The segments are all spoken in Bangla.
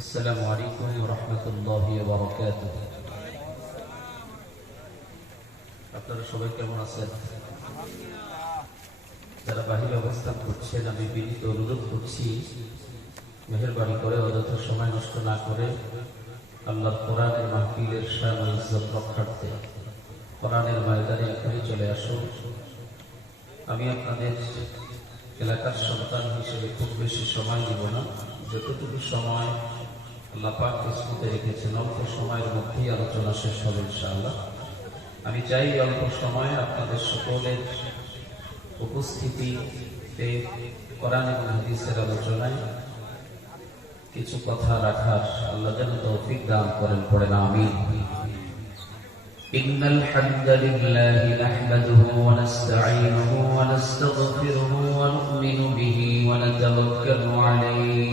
আসসালামু আলাইকুম ওয়া রাহমাতুল্লাহি ওয়া বারাকাতুহু। আপনারা সবাই কেমন আছেন? যারা বাহিরে অবস্থান করছেন, আমি বিনীত অনুরোধ করছি, মেহেরবানি করে অযথা সময় নষ্ট না করে আল্লাহর কোরআনের মাহফিলের শান ও ইজ্জত রক্ষার্থে কোরআনের ময়দানে এখানে চলে আসুন। আমি আপনাদের এলাকার সন্তান হিসেবে খুব বেশি সময় নিব না, যতটুকু সময় আল্লাহ পাক কিসমতে রেখেছেন অল্প সময়ের মধ্যেই আলোচনা শেষ হবে ইনশাআল্লাহ। আমি চাই অল্প সময়ে আপনাদের সকলের উপস্থিতিতে কোরআন এবং হাদিসের আলোচনায় কিছু কথা রাখার আল্লাহ যেন তৌফিক দান করেন। পড়েন আমিন। إن الحمد لله نحمده ونستعينه ونستغفره ونؤمن به ونتوكل عليه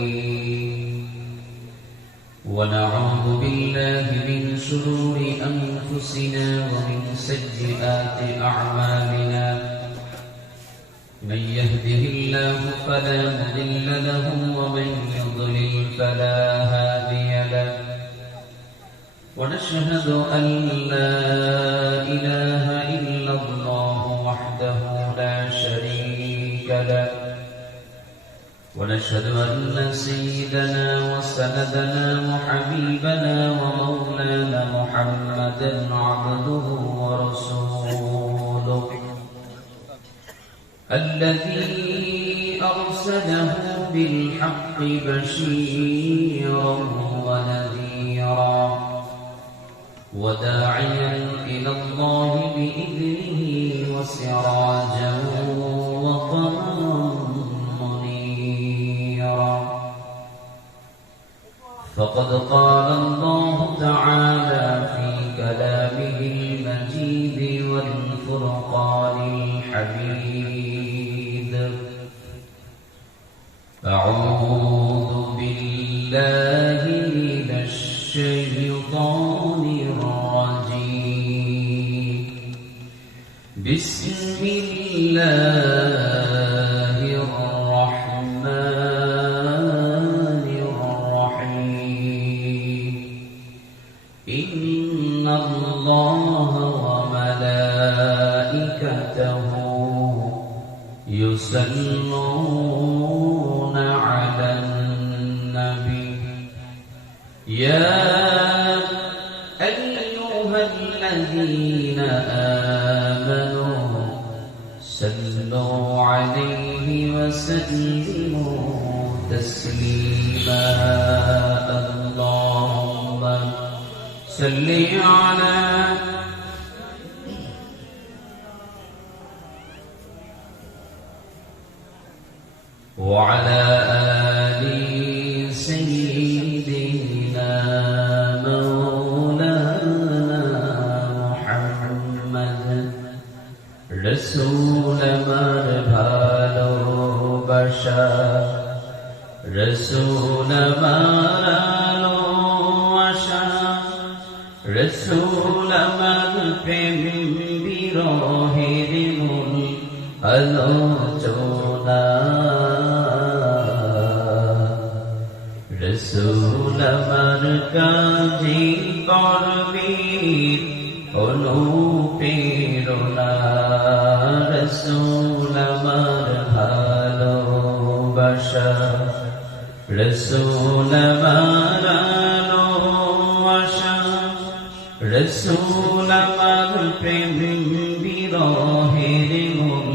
ونعوذ بالله من شرور أنفسنا ومن سيئات أعمالنا من يهده الله فلا مضل له ومن يضلل فلا هادي له ونشهد أن لا إله إلا الله وحده لا شريك له ونشهد أن سيدنا وسندنا وحبيبنا ومولانا محمدا عبده ورسوله الذي أرسله بالحق بشيرا ونذيرا وداعيا إلى الله بإذنه وسراجا وقمرا منيرا فقد قال الله تعالى في كلامه المجيد والفرقان الحميد أعوذ بالله من الشيطان الرجيم بسم الله الرحمن الرحيم إن الله وملائكته يصلون على النبي يا أيها الذين آمنوا صلوا عليه وسلموا تسليما اللهم صل على وعلى آل سيدنا مولانا محمد رسول مربالو بشر رسول مرالو وشر رسول مرپم বিরহের মূল আলোচনা রসুল আমার কাজে করবি অনুপ্রেরণা রসুল আমার ভালোবাসা রসুল আমার আশা রসুল আমার প্রেম বিরহের মূল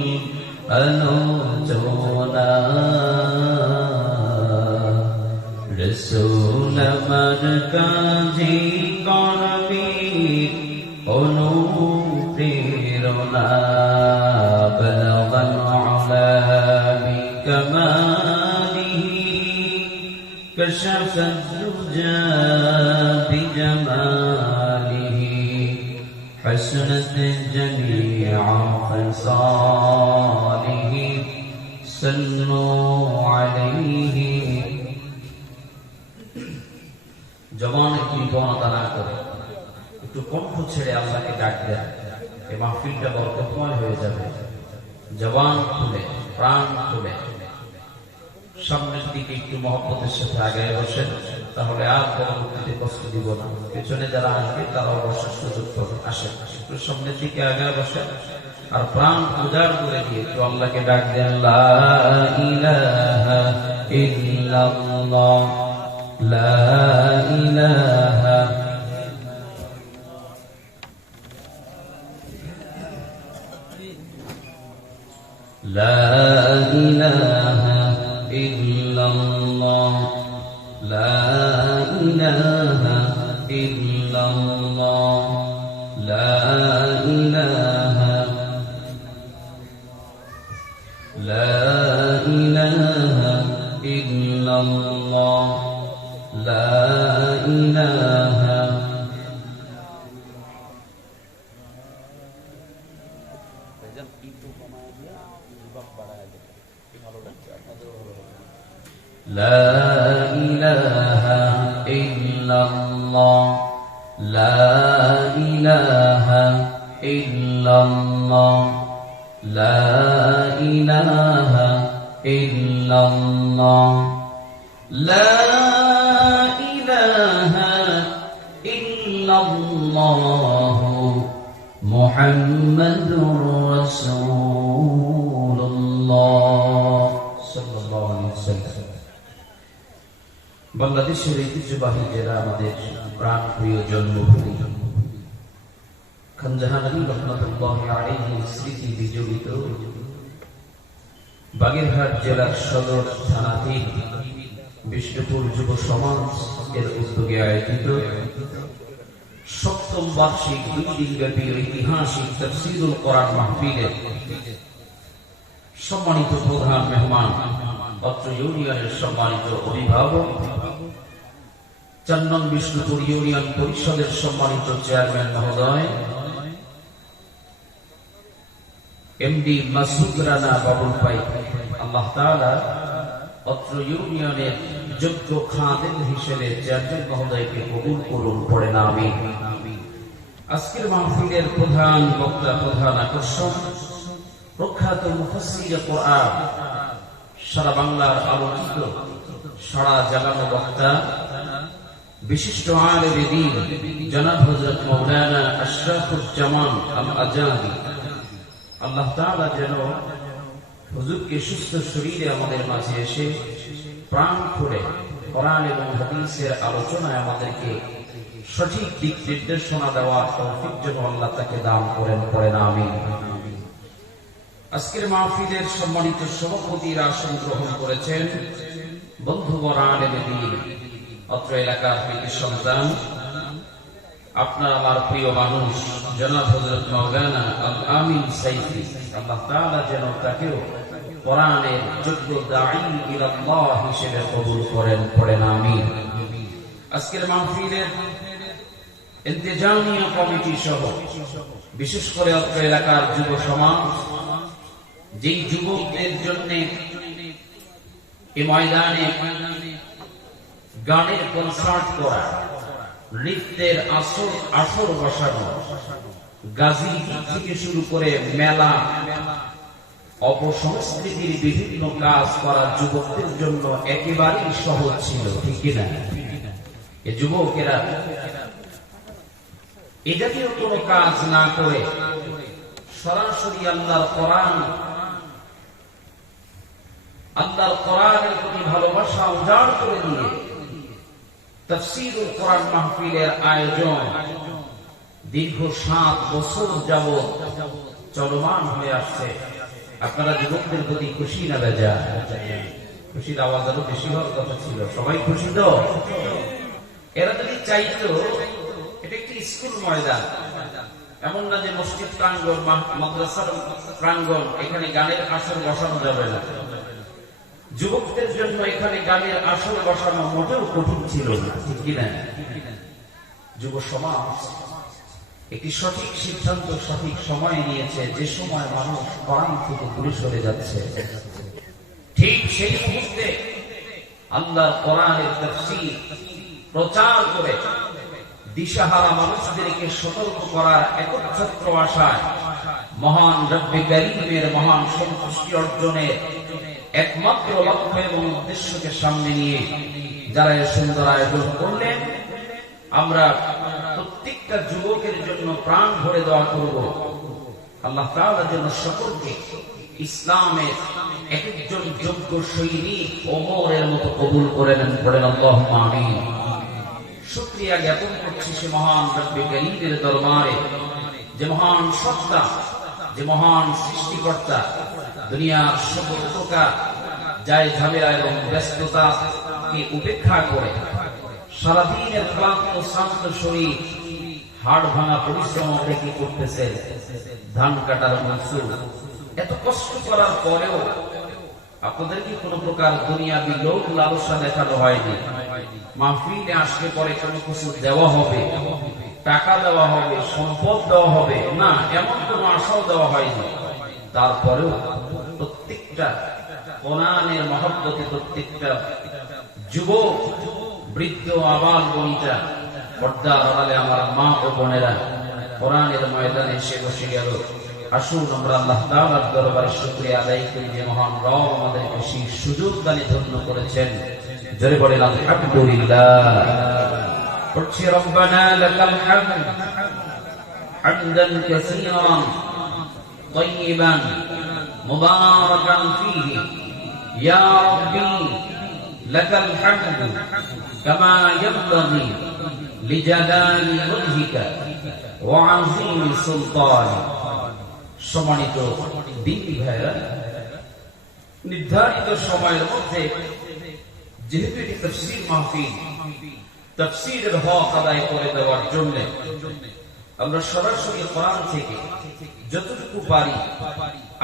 আলোচনা রসুল আমার কাজে করবি অনুপ্রেরণা বলগল আলা বিকমালিহি كشف الدجى بجماله حسنت جميع خصاله صلوا عليه জবান একটু বর্ণনা না করে একটু কণ্ঠ ছেড়ে আল্লাহকে ডাক দেন, এই মাহফিলটা বরকতময় হয়ে যাবে। জবান খুলে প্রাণ খুলে সামনের দিকে একটু মহব্বতের সাথে আগে বসেন। তাহলে আর পরবর্তীতে কষ্ট দিব না। পেছনে যারা আসবে তারাও বসার সুযোগ পাবে। আসেন একটু সামনের দিকে আগে বসেন আর প্রাণ উজাড় করে দিয়ে একটু আল্লাহকে ডাক দেন, লা ইলাহা ইল্লাল্লাহ, লা ইলাহা لا إله إلا الله، لا إله إلا الله، لا إله لا إله إلا الله، لا إله لا إله إلا الله، لا إله إلا الله، لا إله إلا الله، لا إله إلا الله محمد رسول الله صلى الله عليه وسلم। বাংলাদেশের ঐতিহ্যবাহী জেলা, আমাদের প্রাণ প্রিয় জন্মভূমি, খানজাহান আলী রহমাতুল্লাহি আলাইহির স্মৃতি বিজড়িত বাগেরহাট জেলার সদর থানাধীন বিষ্ণুপুর যুব সমাজ এর উদ্যোগে আয়োজিত ৭ম বার্ষিক 2 দিনব্যাপী ঐতিহাসিক তাফসীরুল কোরআন মাহফিলের সম্মানিত প্রধান মেহমান, অত্র ইউনিয়নের সম্মানিত অভিভাবক, ৪ নং বিষ্ণুপুর ইউনিয়ন পরিষদের সম্মানিত চেয়ারম্যান মহোদয়, এমডি মাসুদ রানা বাবুল ভাই, আল্লাহ তাআলা অত্র ইউনিয়নের যোগ্য খাদেম হিসেবে চেয়ারম্যান মহোদয়কে কবুল করুন, পড়েন আমিন। আজকের মাহফিলের প্রধান বক্তা, প্রধান আকর্ষণ প্রখ্যাত মুফাসসির কোরআন, সারা বাংলার আলোচিত সারা জাগানো বক্তা, বিশিষ্ট আলেমে দ্বীন জনাব হযরত মাওলানা আশরাফুজ্জামান আল আজাদি। আল্লাহ তাআলা যেন হুজুরকে সুস্থ শরীরে আমাদের মাঝে এসে প্রাণ খুলে কোরআন এবং হাদিসের আলোচনায় আমাদেরকে সঠিক দিক নির্দেশনা দেওয়ার তৌফিক যেন আল্লাহ তাকে দান করেন, পড়েন আমিন। আজকের মাহফিলের সম্মানিত সভাপতির আসন গ্রহণ করেছেন বন্ধুগণ আলেমে দ্বীন, অত্র এলাকার কৃতি সন্তান, আপনার আমার প্রিয় মানুষ জনাব হযরত মাওলানা আল আমিন সাইফি। আল্লাহ তাআলা যেন তাকেও কোরআনের যোগ্য দাঈ ইলাল্লাহ হিসেবে কবুল করেন, পড়েন আমিন। আজকের মাহফিলের ইন্তেজামিয়া কমিটি সহ বিশেষ করে অত্র এলাকার যুব সমাজ, যেই যুবকদের জন্য এই ময়দানে গানের কনসার্ট করা, নৃত্যের আসর বসানো, গাজী থেকে শুরু করে মেলা, অপসংস্কৃতির বিভিন্ন কাজ করা যুবকদের জন্য একেবারেই সহজ ছিল, ঠিক কিনা? এই যুবকেরা এ জাতীয় কোন কাজ না করে সরাসরি আল্লাহর কোরআনের প্রতি ভালোবাসা উজাড় করে দিয়ে তাফসীরুল কোরআন মাহফিলের আয়োজন দীর্ঘ 7 বছর যাবত চলমান হয়ে আসছে। আপনারা যুবকদের প্রতি খুশি না বেজা? খুশির আওয়াজ আরো বেশি হওয়ার কথা ছিল। সবাই খুশি তো? এরা যদি চাইতো এটা একটি স্কুল ময়দান, এমন না যে মসজিদ প্রাঙ্গণ, মাদ্রাসার প্রাঙ্গণ, এখানে গানের আসর বসানো যাবে না। যুবকদের জন্য এখানে গানের আসর বসানো মোটেও কঠিন ছিল না, ঠিক কিনা? যুব সমাজ একটি সঠিক সিদ্ধান্ত সঠিক সময় নিয়েছে, যে সময় মানুষ কোরআন থেকে দূরে সরে যাচ্ছে, ঠিক সেই মুহূর্তে আল্লাহর কোরআনের তাফসীর প্রচার করে দিশাহারা মানুষদেরকে সতর্ক করার একচ্ছত্র আশায় মহান রব্বে কারীমের মহান সন্তুষ্টি অর্জনের একমাত্র লক্ষ্য এবং উদ্দেশ্যকে সামনে নিয়ে যারা এই সুন্দর আয়োজন করলেন, আমরা প্রত্যেকটা যুবকের জন্য প্রাণ ভরে দোয়া করব আল্লাহ তাআলা যেন সকলকে ইসলামের এক একজন যোগ্য সৈনিক ওমরের মতো কবুল করে নেন। পড়েন আল্লাহুম্মা আমিন। শুকরিয়া জ্ঞাপন করছি সে মহান রব্বে কারীমের দরবারে, যে মহান সত্তা, যে মহান সৃষ্টিকর্তা দুনিয়ার সকল প্রকার যায় ঝামেলা এবং ব্যস্ততাকে উপেক্ষা করে সারাদিনের ক্লান্ত শ্রান্ত শরীর হাড় ভাঙা পরিশ্রম কি করতেছে, ধান কাটার মনসুর এত কষ্ট করার পরেও আপনাদের কি কোনো প্রকার দুনিয়াবি লোভ লালসা দেখানো হয়নি? মাহফিলে আসলে পরে কোনো কিছু দেওয়া হবে, টাকা দেওয়া হবে, সম্পদ দেওয়া হবে না, এমন কোনো আশাও দেওয়া হয়নি। তারপরেও প্রত্যেকটা কোরআনের মহব্বতে প্রত্যেকটা যুবক, বৃদ্ধ, আবাল বনিতা, পর্দার আড়ালে আমার মা ও বোনেরা কোরআনের ময়দানে এসে বসে গেল। আসুন আমরা আল্লাহ তাআলার দরবারে শুকরিয়া আদায় করি যে মহান রব আমাদেরকে সেই সুযোগ দানে ধন্য করেছেন। জোরে বলেন আলহামদুলিল্লাহ। পড়ছি রব্বানা লাকাল হামদ হামদান কাসীরান তাইয়িবান মুবারাকান ফীহি ইয়া রাব্বি লাকাল হামদ কামা ইয়ানবাগি লিজালালি ওয়াজহিকা ওয়া আযীমি সুলতানিক। সম্মানিত দিনী ভাইরা, নির্ধারিত সময়ের মধ্যে যেহেতু এটি তাফসীর মাহফিল, তাফসীরের হক আদায় করে দেওয়ার জন্য আমরা সরাসরি কোরআন থেকে যতটুকু পারি,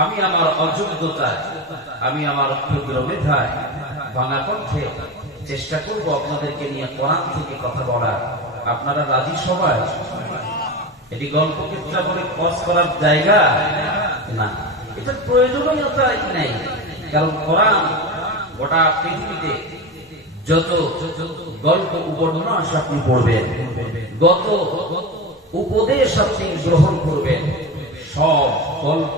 আমি আমার অযোগ্যতায়, আমি আমার ক্ষুদ্র মেধায় ভাঙা কণ্ঠে চেষ্টা করব আপনাদেরকে নিয়ে কোরআন থেকে কথা বলার। আপনারা রাজি সবাই? এটি গল্প ক্ষেত্রে বলে কস করার জায়গা না, এটার প্রয়োজনীয়তাই নেই। কারণ কোরআন গোটা পৃথিবীতে যত গল্প উপন্যাস আপনি পড়বেন, গত উপদেশ আপনি গ্রহণ করবেন, সব গল্প,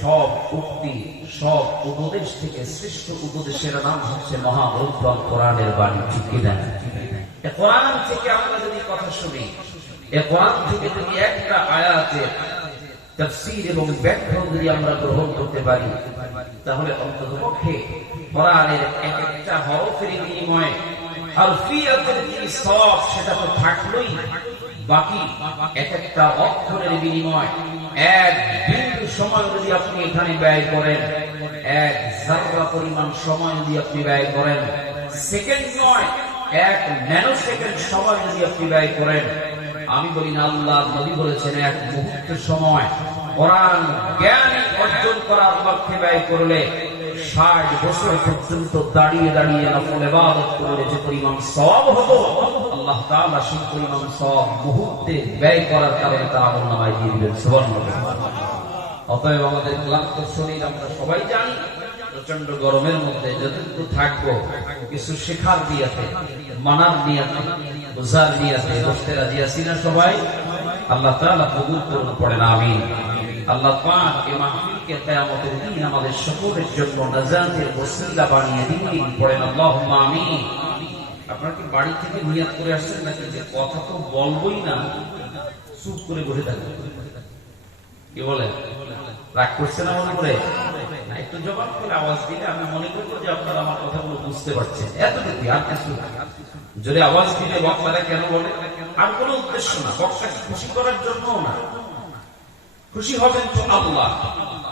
সব উক্তি, সব উপদেশ থেকে শ্রেষ্ঠ উপদেশের নাম হচ্ছে মহাগ্রন্থ কোরআনের বাণী। ঠিক কিনা? কোরআন থেকে আমরা যদি কথা শুনি, কোরআন থেকে যদি একটা আয়াতের তাফসীর এবং ব্যাখ্যা যদি আমরা গ্রহণ করতে পারি, তাহলে অন্ততপক্ষে কোরআনের এক একটা হরফের বিনিময়ে হারফিয়াতের যে সওয়াব সেটা তো থাকলোই, বাকি এক একটা অক্ষরের বিনিময় এক বিন্দু সময় যদি আপনি এখানে ব্যয় করেন, এক যাররা পরিমাণ সময় যদি আপনি ব্যয় করেন, সেকেন্ড নয়, এক ন্যানো সেকেন্ড সময় যদি আপনি ব্যয় করেন, আমি বলি না, আল্লাহ নবী বলেছেন এক মুহূর্ত সময় কোরআন জ্ঞান অর্জন করার লক্ষ্যে ব্যয় করলে 60 বছর পর্যন্ত দাঁড়িয়ে দাঁড়িয়ে নফল ইবাদত করলে যে পরিমাণ সওয়াব হতো, আল্লাহ তাআলা সেই পরিমাণ সওয়াব মুহূর্তে ব্যয় করার কারণে তার আমলনামায় দিয়ে দিবেন। সুবহানাল্লাহ। অতএব আমাদের ক্লান্ত শরীর আমরা সবাই জানি, প্রচন্ড গরমের মধ্যে যতটুকু থাকবো কিছু শেখার দিয়াতে, মানার নিয়াতে, বুঝার নিয়াতে বসতে রাজি আছি না সবাই? আল্লাহ তাআলা কবুল করুন। পড়েন আমিন। আল্লাহ পাক এই মাহফিলকে কিয়ামতের দিন আমাদের সকলের জন্য নাজাতের ওসিলা বানিয়ে দিন। পড়েন আল্লাহুম্মা আমিন। আপনারা কি বাড়ি থেকে নিয়াত করে আসছেন নাকি যে কথা তো বলবোই না, চুপ করে বসে থাকবেন? কি বলে, রাগ করছে না মনে করে? না, একটু জবাব করে আওয়াজ দিলে আমি মনে করবো যে আপনারা আমার কথাগুলো বুঝতে পারছেন। এতটুকু, আর কিছু না। যদি আওয়াজ দিলে বক্তারা কেন বলে, আর কোনো উদ্দেশ্য না, বক্তাকে খুশি করার জন্য না, খুশি হবেন তো আল্লাহ,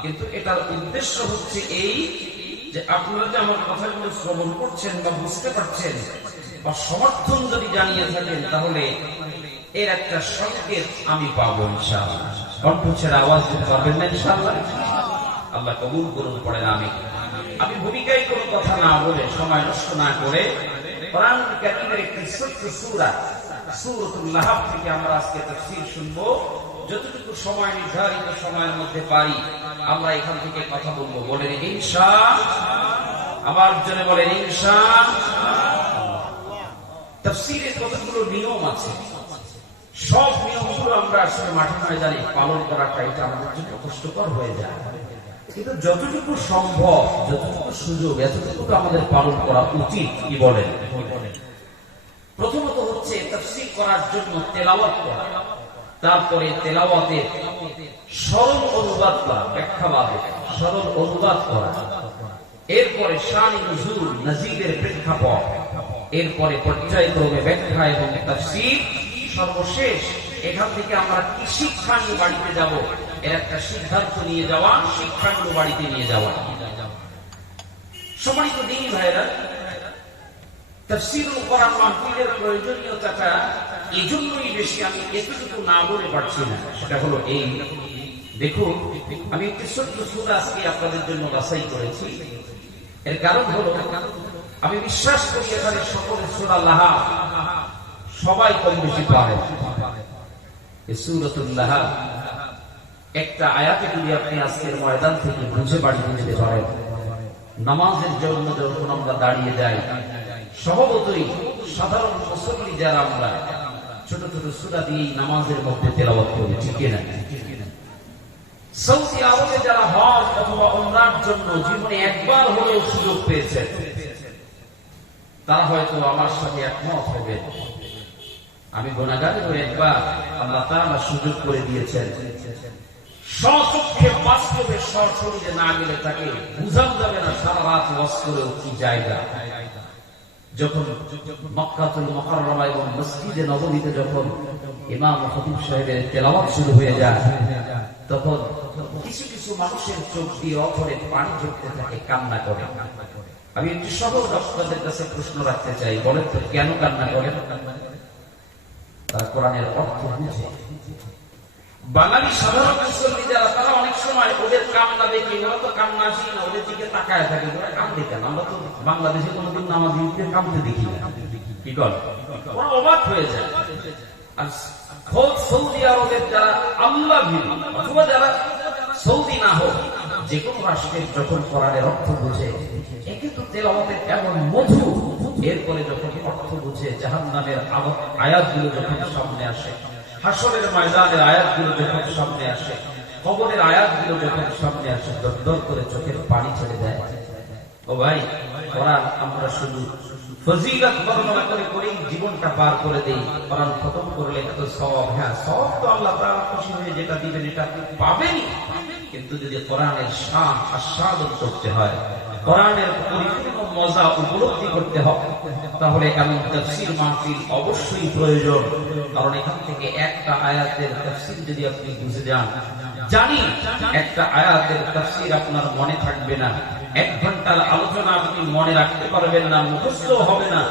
কিন্তু এটার উদ্দেশ্য হচ্ছে এই যে আপনারা যে আমার কথাগুলো শ্রবণ করছেন বা বুঝতে পারছেন বা সমর্থন যদি জানিয়ে থাকেন, তাহলে এর একটা সংকেত আমি পাবো ইনশাআল্লাহ। কণ্ঠ ছেড়ে আওয়াজ দিতে পারবেন না ইনশাআল্লাহ? আল্লাহ কবুল করুন। পড়েন আমি ভূমিকায় কোনো কথা না বলে, সময় নষ্ট না করে, কোরআন কারীমের একটি ছোট্ট সূরা সূরাতুল লাহব থেকে আমরা আজকে তাফসীর শুনবো। যতটুকু সময় নির্ধারিত সময়ের মধ্যে পারি আমরা এখান থেকে কথা বলবো। বলেন ইনশাআল্লাহ। আবার জোরে বলেন ইনশাআল্লাহ। তাফসীরের কতগুলো নিয়ম আছে, সব নিয়মগুলো আমরা আসলে মাঠে ময়দানে পালন করাটা এটা আমাদের জন্য কষ্টকর হয়ে যায়, কিন্তু যতটুকু সম্ভব, যতটুকু সুযোগ, এতটুকু আমাদের পালন করা উচিত। কি বলেন? করার জন্য তেলাওয়াত করা, তারপরে তেলাওয়াতের সরল অনুবাদ করা, ব্যাখ্যাবাদে সরল অনুবাদ করা, এরপরে শান নুজুল নাজিলের প্রেক্ষাপট, এরপরে পর্যায়ক্রমে ব্যাখ্যা এবং তাফসীর, সর্বশেষ এখান থেকে আমরা কি শিক্ষা নিয়ে বাড়িতে যাব এর একটা সিদ্ধান্ত নিয়ে যাওয়া, শিক্ষাগুলো বাড়িতে নিয়ে যাওয়া। সম্মানিত দিনী ভাইরা, তাফসীরুল কোরআন মাহফিলের প্রয়োজনীয়তাটা এজন্যই বেশি, আমি এতটুকু না বলে পারছি না। সেটা হলো এই, দেখুন আমি একটি ছোট্ট সূরা আজকে আপনাদের জন্য বাছাই করেছি। এর কারণ হলো আমি বিশ্বাস করি এখানে সকলে সূরা লাহাব সবাই কম বেশি পারেন। এই সূরাতুল লাহাব একটা আয়াতে যদি আপনি আজকের ময়দান থেকে বুঝে বাড়ি নিতে পারেন, নামাজের জন্য যখন আমরা দাঁড়িয়ে যাই, স্বভাবতই সাধারণ মুসল্লি যারা আমরা ছোট ছোট সূরা দিয়ে নামাজের মধ্যে তেলাওয়াত করি, ঠিক না? সৌদি আরবে যারা হজ অথবা উমরার জন্য জীবনে একবার হলেও সুযোগ পেয়েছেন, তারা হয়তো আমার সাথে একমত হবে। আমি গুনাহগারেরও একবার আল্লাহ তাআলা সুযোগ করে দিয়েছেন। স্বচক্ষে বাস্তবে সশরীরে না গেলে তাকে বুঝানো যাবে না সারা রাত ওয়াজ করেও কি জায়গা। যখন মক্কাতুল মুকাররমা এবং মসজিদে নববীতে যখন ইমাম খতিব সাহেবের তেলাওয়াত শুরু হয়ে যায়, তখন কিছু কিছু মানুষের চোখ দিয়ে অথরে পানি ঝরতে থাকে, কান্না করে। আমি একটু সহজ আপনাদের কাছে প্রশ্ন রাখতে চাই, বলেন তো কেন কান্না করেন? তারা কোরআনের অর্থ বুঝে। বাঙালি সাধারণ মুসল্লি যারা, তারা অনেক সময় ওদের কান্না দেখে, ওরা তো কান্না আসি না, ওদের দিকে তাকায় থাকে, ওরা কান্দে কেন? আমরা তো বাংলাদেশে কোনোদিন নামাজীদের কান্দতে দেখি না, কি কর? ওরা অবাক হয়ে যায়। আর খোদ সৌদি আরবের যারা আল্লাহ ভীরু, অথবা যারা সৌদি না হোক, যে কোনো রাষ্ট্রের যখন কোরআনের অর্থ বুঝে, একে তো তেলাওয়াতের এমন মধু, এরপরে যখন অর্থ বুঝে জাহান্নামের আয়াতগুলো যখন সামনে আসে, হাসরের ময়দানের আয়াতগুলো যখন সামনে আসে, কবরের আয়াতগুলো যখন সামনে আসে, দরদর করে চোখের পানি ছেড়ে দেয়। ও ভাই, কোরআন আমরা শুধু ফজিলত বর্ণনা করে করেই জীবনটা পার করে দেই। কোরআন খতম করলে এটা তো সওয়াব, হ্যাঁ সওয়াব তো আল্লাহ তাআলা খুশি হয়ে যেটা দিবেন এটা আপনি পাবেনই। কিন্তু যদি কোরআনের শান আস্বাদন করতে হয়, কোরআনের পরিপূর্ণ মজা উপলব্ধি করতে হয়, তাহলে এমন তাফসীর মাহফিল অবশ্যই প্রয়োজন। কারণ এখান থেকে একটা আয়াতের তাফসীর যদি আপনি বুঝে যান, জানি একটা আয়াতের তাফসীর আপনার মনে থাকবে না, 1 ঘন্টার আলোচনা আপনি মনে রাখতে পারবেন না, মুখস্থ হবে না,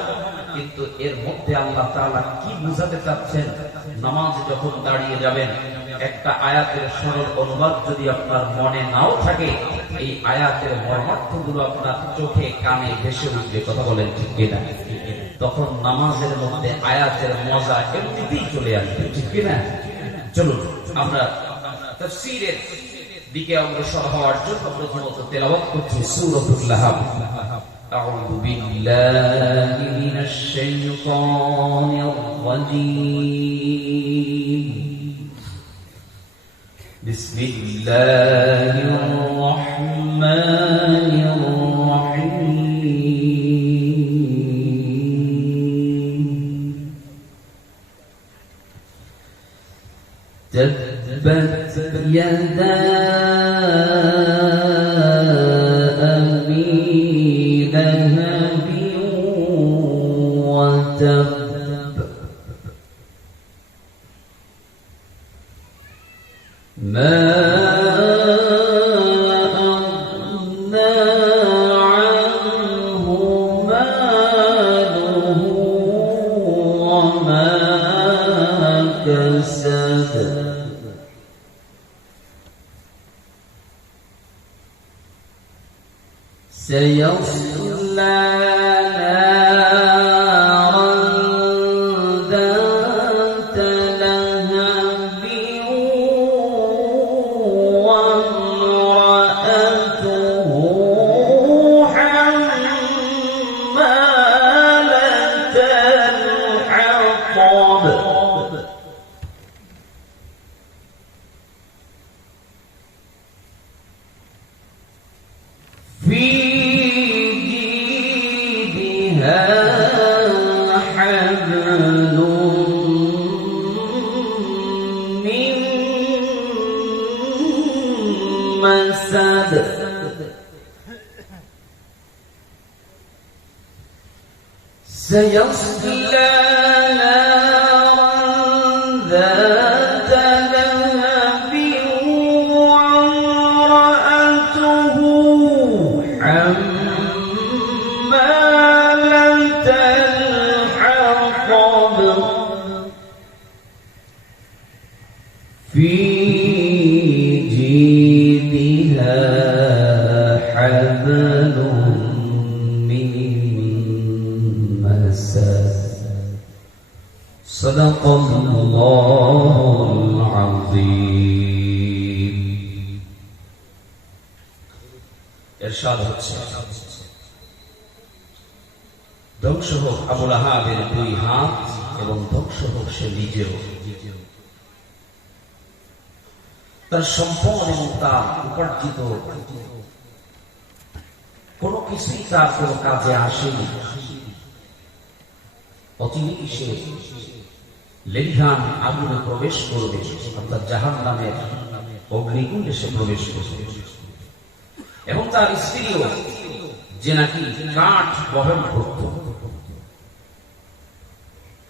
কিন্তু এর মধ্যে আল্লাহ তাআলা কি বুঝাতে চাচ্ছেন, নামাজে যখন দাঁড়িয়ে যাবেন, একটা আয়াতের সরল অনুবাদ যদি আপনার মনে নাও থাকে, এই আয়াতের মর্মার্থগুলো আপনার চোখে কানে ভেসে উঠবে। কথা বলেন ঠিক কিনা? তখন নামাজের মধ্যে আয়াতের মজা এমনিতেই চলে আসবে, ঠিক কিনা? চলুন আমরা তাফসীরের দিকে অগ্রসর হওয়ার জন্য প্রথমত তেলাওয়াত করছি সূরাতুল লাহাব। আউযু বিল্লাহি মিনাশ শাইতানির রাজীম। বিসমিল্লাহির রাহমানির রাহিম। تبت يدا أبي لهب وتب ما أغنى عنه ماله وما كسب سيصلى نارا ذات لهب وامرأته حمالة الحطب في جيدها حبل سيصلى نارا ذات لهب وامرأته حمالة الحطب في جيدها حبل من مسد صدق الله العظيم ইরশাদ হচ্ছে ধ্বংস হোক আবু লাহাবের দুই হাত এবং ধ্বংস হোক সে নিজেও, তার সম্পদ এবং তার উপার্জিত কোন কিছুই তার কোন কাজে আসেনি। অচিরেই সে লেলিহান আগুনে প্রবেশ করবে, অর্থাৎ জাহান্নামের অগ্নিকুণ্ডে সে প্রবেশ করবে। এবং তার স্ত্রীও যে নাকি কাঠ বহন করত,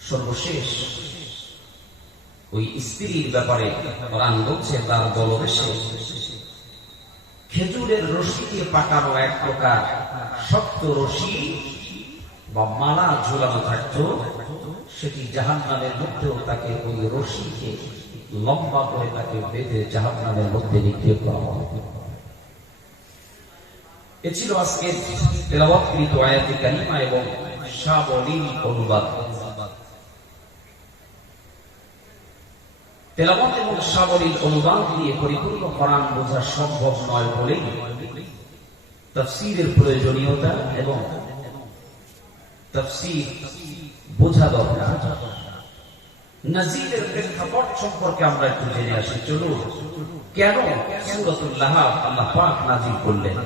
সর্বশেষ ওই স্ত্রীর ব্যাপারে কোরআন বলছে তার গলদেশে খেজুরের রশি দিয়ে পাকানো এক প্রকার শক্ত রশি বা মালা ঝুলানো থাকত, সেটি জাহান্নামের মধ্যেও তাকে ওই রশিকে লম্বা করে তাকে বেঁধে জাহান্নামের মধ্যে নিক্ষেপ করা হবে। এ ছিল আজকের তেলাওয়াতকৃত আয়াতে কারিমা এবং সাবলীল অনুবাদ। তেলাওয়াত এবং সাবলীল অনুবাদ দিয়ে পরিপূর্ণ কোরআন বোঝা সম্ভব নয় বলেই তাফসীরের প্রয়োজনীয়তা এবং তাফসীর বোঝা দরকার। নাজিলের প্রেক্ষাপট সম্পর্কে আমরা একটু জেনে আসি। চলুন, কেন সূরাতুল লাহাব আল্লাহ পাক নাজিল করলেন,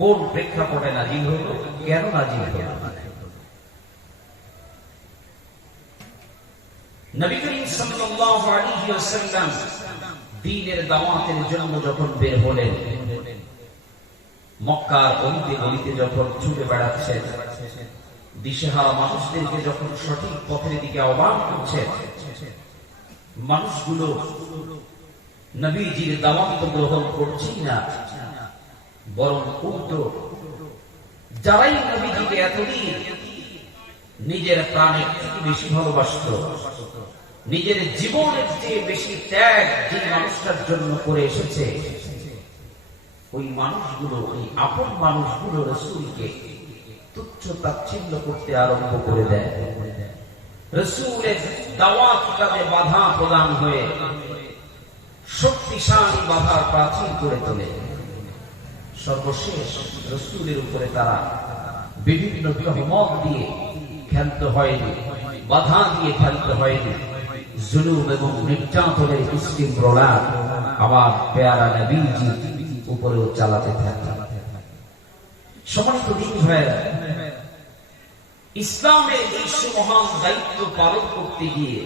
কোন প্রেক্ষাপটে নাজিল হলো, কেন নাজিল হলো? নবী করিম সাল্লাল্লাহু আলাইহি ওয়াসাল্লাম দ্বীনের দাওয়াতের জন্য যখন বের হলেন, মক্কার অলিতে গলিতে যখন ছুটে বেড়াচ্ছেন, দিশেহারা মানুষদেরকে যখন সঠিক পথের দিকে আহ্বান করছেন, মানুষগুলো নবীজির দাওয়াত গ্রহণ করছে না, বরং উল্টো যারাই নবীজিকে এতদিন নিজের প্রাণের থেকে বেশি ভালোবাসত, নিজের জীবনের চেয়ে বেশি ত্যাগ যে মানুষটার জন্য করে এসেছে, ওই মানুষগুলো, ওই আপন মানুষগুলো রাসূলকে তুচ্ছ তাচ্ছিল্য করতে আরম্ভ করে দেয়। রাসূলের দাওয়াত কাজে বাধা প্রদান হয়ে শক্তিশালী বাধার প্রাচীর করে তোলে। সর্বশেষ রাসূলের উপরে তারা বিভিন্ন তহমত দিয়ে ক্ষান্ত হয়নি, বাধা দিয়ে ক্ষান্ত হয়নি, জুলুম এবং নির্যাতনের স্টিমরোলার আমার পেয়ারা নবীজি উপরেও চালাতে থাকে। সম্মানিত দিনী ভাইয়েরা, ইসলামের এই মহান দায়িত্ব পালন করতে গিয়ে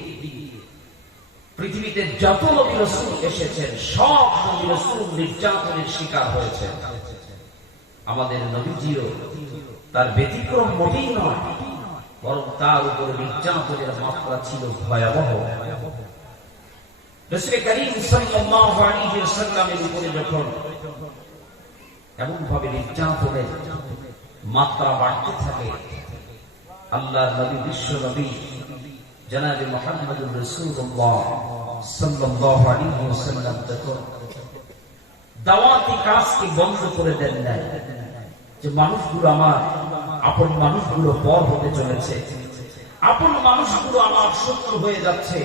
পৃথিবীতে যত নবী রাসূল এসেছেন, সব নবী রাসূল নির্যাতনের শিকার হয়েছেন। আমাদের নবীজিও তার ব্যতিক্রম মোটেই নয়, বরং তার উপরে নির্যাতনের মাত্রা ছিল ভয়াবহ। রাসূল করিম সাল্লাল্লাহু আলাইহি ওয়াসাল্লামের উপরে যখন এমন ভাবে নির্যাতনের মাত্রা বাড়তে থাকে, আল্লাহর নবী, বিশ্ব নবী জনাবে মুহাম্মদুর রাসূলুল্লাহ সাল্লাল্লাহু আলাইহি ওয়াসাল্লাম তখন দাওয়াতি কাজকে বন্ধ করে দেন নাই, যে মানুষগুলো আমার আপন মানুষগুলো পর হতে চলেছে, আপন মানুষগুলো আমার শত্রু হয়ে যাচ্ছে,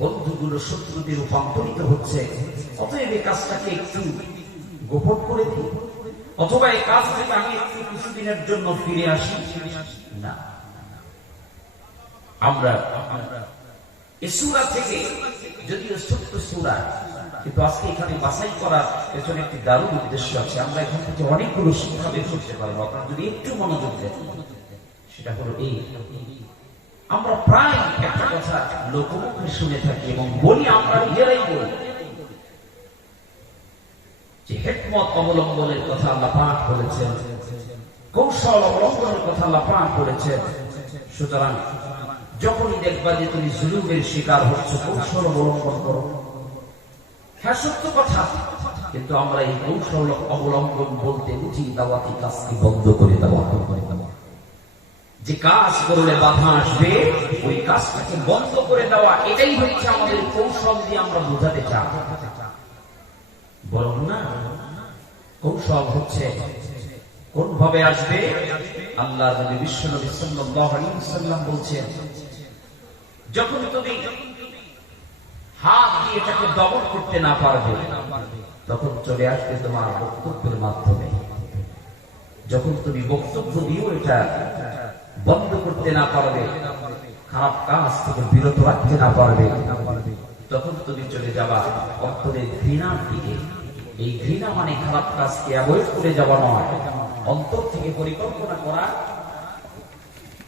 বন্ধুগুলো শত্রুতে রূপান্তরিত হচ্ছে, অতএব এই কাজটাকে একটু গোপন করে দিই, অথবা এই কাজ থেকে আমি একটু কিছুদিনের জন্য ফিরে আসি না। আমরা এই সূরা থেকে, যদিও ছোট্ট সূরা, কিন্তু আজকে এখানে বাছাই করার পেছনে একটি দারুণ উদ্দেশ্য আছে। আমরা এখান থেকে অনেকগুলো শিক্ষা বের করতে পারবো, আপনারা যদি একটু মনোযোগ দেন। সেটা হলো এই, আমরা প্রায় একটা কথা লোকমুখে শুনে থাকি এবং বলি, আমরা নিজেরাই বলি যে হিকমত অবলম্বনের কথা আল্লাহ পাক বলেছেন, কৌশল অবলম্বনের কথা আল্লাহ পাক বলেছেন, সুতরাং যখনই দেখবা যে তুমি জুলুমের শিকার হচ্ছ, কৌশল অবলম্বন করো। হ্যাঁ, সত্য কথা, কিন্তু আমরা এই কৌশল অবলম্বন বলতে বুঝি দাওয়াতি কাজকে বন্ধ করে দেওয়া। যে কাজ করলে বাধা আসবে ওই কাজটাকে বন্ধ করে দেওয়া, এটাই হচ্ছে আমাদের কৌশল দিয়ে আমরা বোঝাতে চাই। বরং না, কৌশল হচ্ছে কোন ভাবে আসবে। আল্লাহ নবী বিশ্বনবী সাল্লাল্লাহু আলাইহি ওয়াসাল্লাম বলছেন, যখন তুমি হাত দিয়ে এটাকে দমন করতে না পারবে তখন চলে আসবে তোমার বক্তব্যের মাধ্যমে। যখন তুমি বক্তব্য দিয়েও এটা বন্ধ করতে না পারবে, খারাপ কাজ থেকে বিরত রাখতে না পারবে, তখন তুমি চলে যাবা অন্তরের ঘৃণার দিকে। এই ঘৃণা মানে খারাপ কাজকে অ্যাভয়েড করে যাওয়া নয়, অন্তর থেকে পরিকল্পনা করা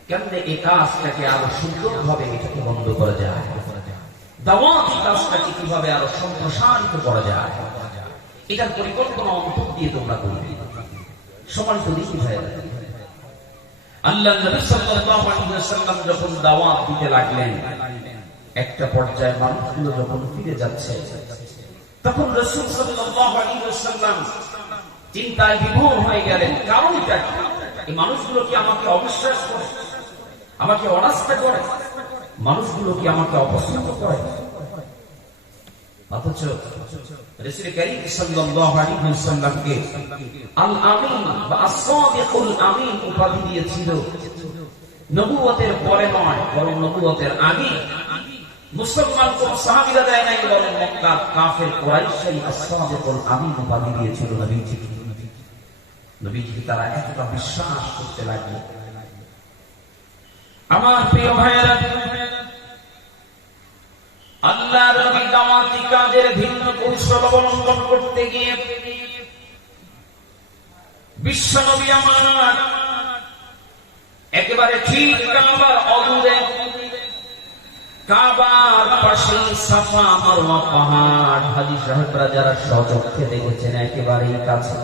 কেমনে এই কাজটাকে আরো সুন্দরভাবে এটাকে বন্ধ করা যায়, দাওয়াতি কাজটাকে কিভাবে আরো সম্প্রসারিত করা যায়, এটার পরিকল্পনা অন্তর দিয়ে তোমরা করবে। সম্মানিত দিনী ভাইরা, আল্লাহ নবী সাল্লাল্লাহু আলাইহি ওয়াসাল্লাম যখন দাওয়াত দিতে লাগলেন, একটা পর্যায়ে মানুষগুলো যখন ফিরে যাচ্ছে, তখন রাসূল সাল্লাল্লাহু আলাইহি ওয়াসাল্লাম চিন্তায় বিভোর হয়ে গেলেন। কারণটা কি? এই মানুষগুলো কি আমাকে অবিশ্বাস করে, আমাকে অনাস্থা করে, মানুষগুলো কি আমাকে অপছন্দ করে? অথচ রাসূল কারীম সাল্লাল্লাহু আলাইহি ওয়াসাল্লামকে আল আমিন বা as-সাদিকুল আমিন উপাধি দিয়েছিল নবুয়তের পরে নয়, বরং নবুয়তের আগে। মুসলমান কোন সাহাবীরা দেয় নাই, বরং মক্কার কাফের কুরাইশই as-সাদিকুল আমিন উপাধি দিয়েছিল নবীজিকে। নবীজিকে তারা এতটা বিশ্বাস করতে লাগলো। আমার প্রিয় ভাইয়েরা, আল্লাহর নবী দাওয়াতি কাজের ভিন্ন কৌশল অবলম্বন করতে গিয়ে বিশ্ব নবী আমার একেবারে ঠিক কাবার অদূরে, কাবার পাশে সাফা মারওয়া পাহাড়, হাজী সাহেবরা যারা স্বচক্ষে দেখেছেন একেবারেই কাছে।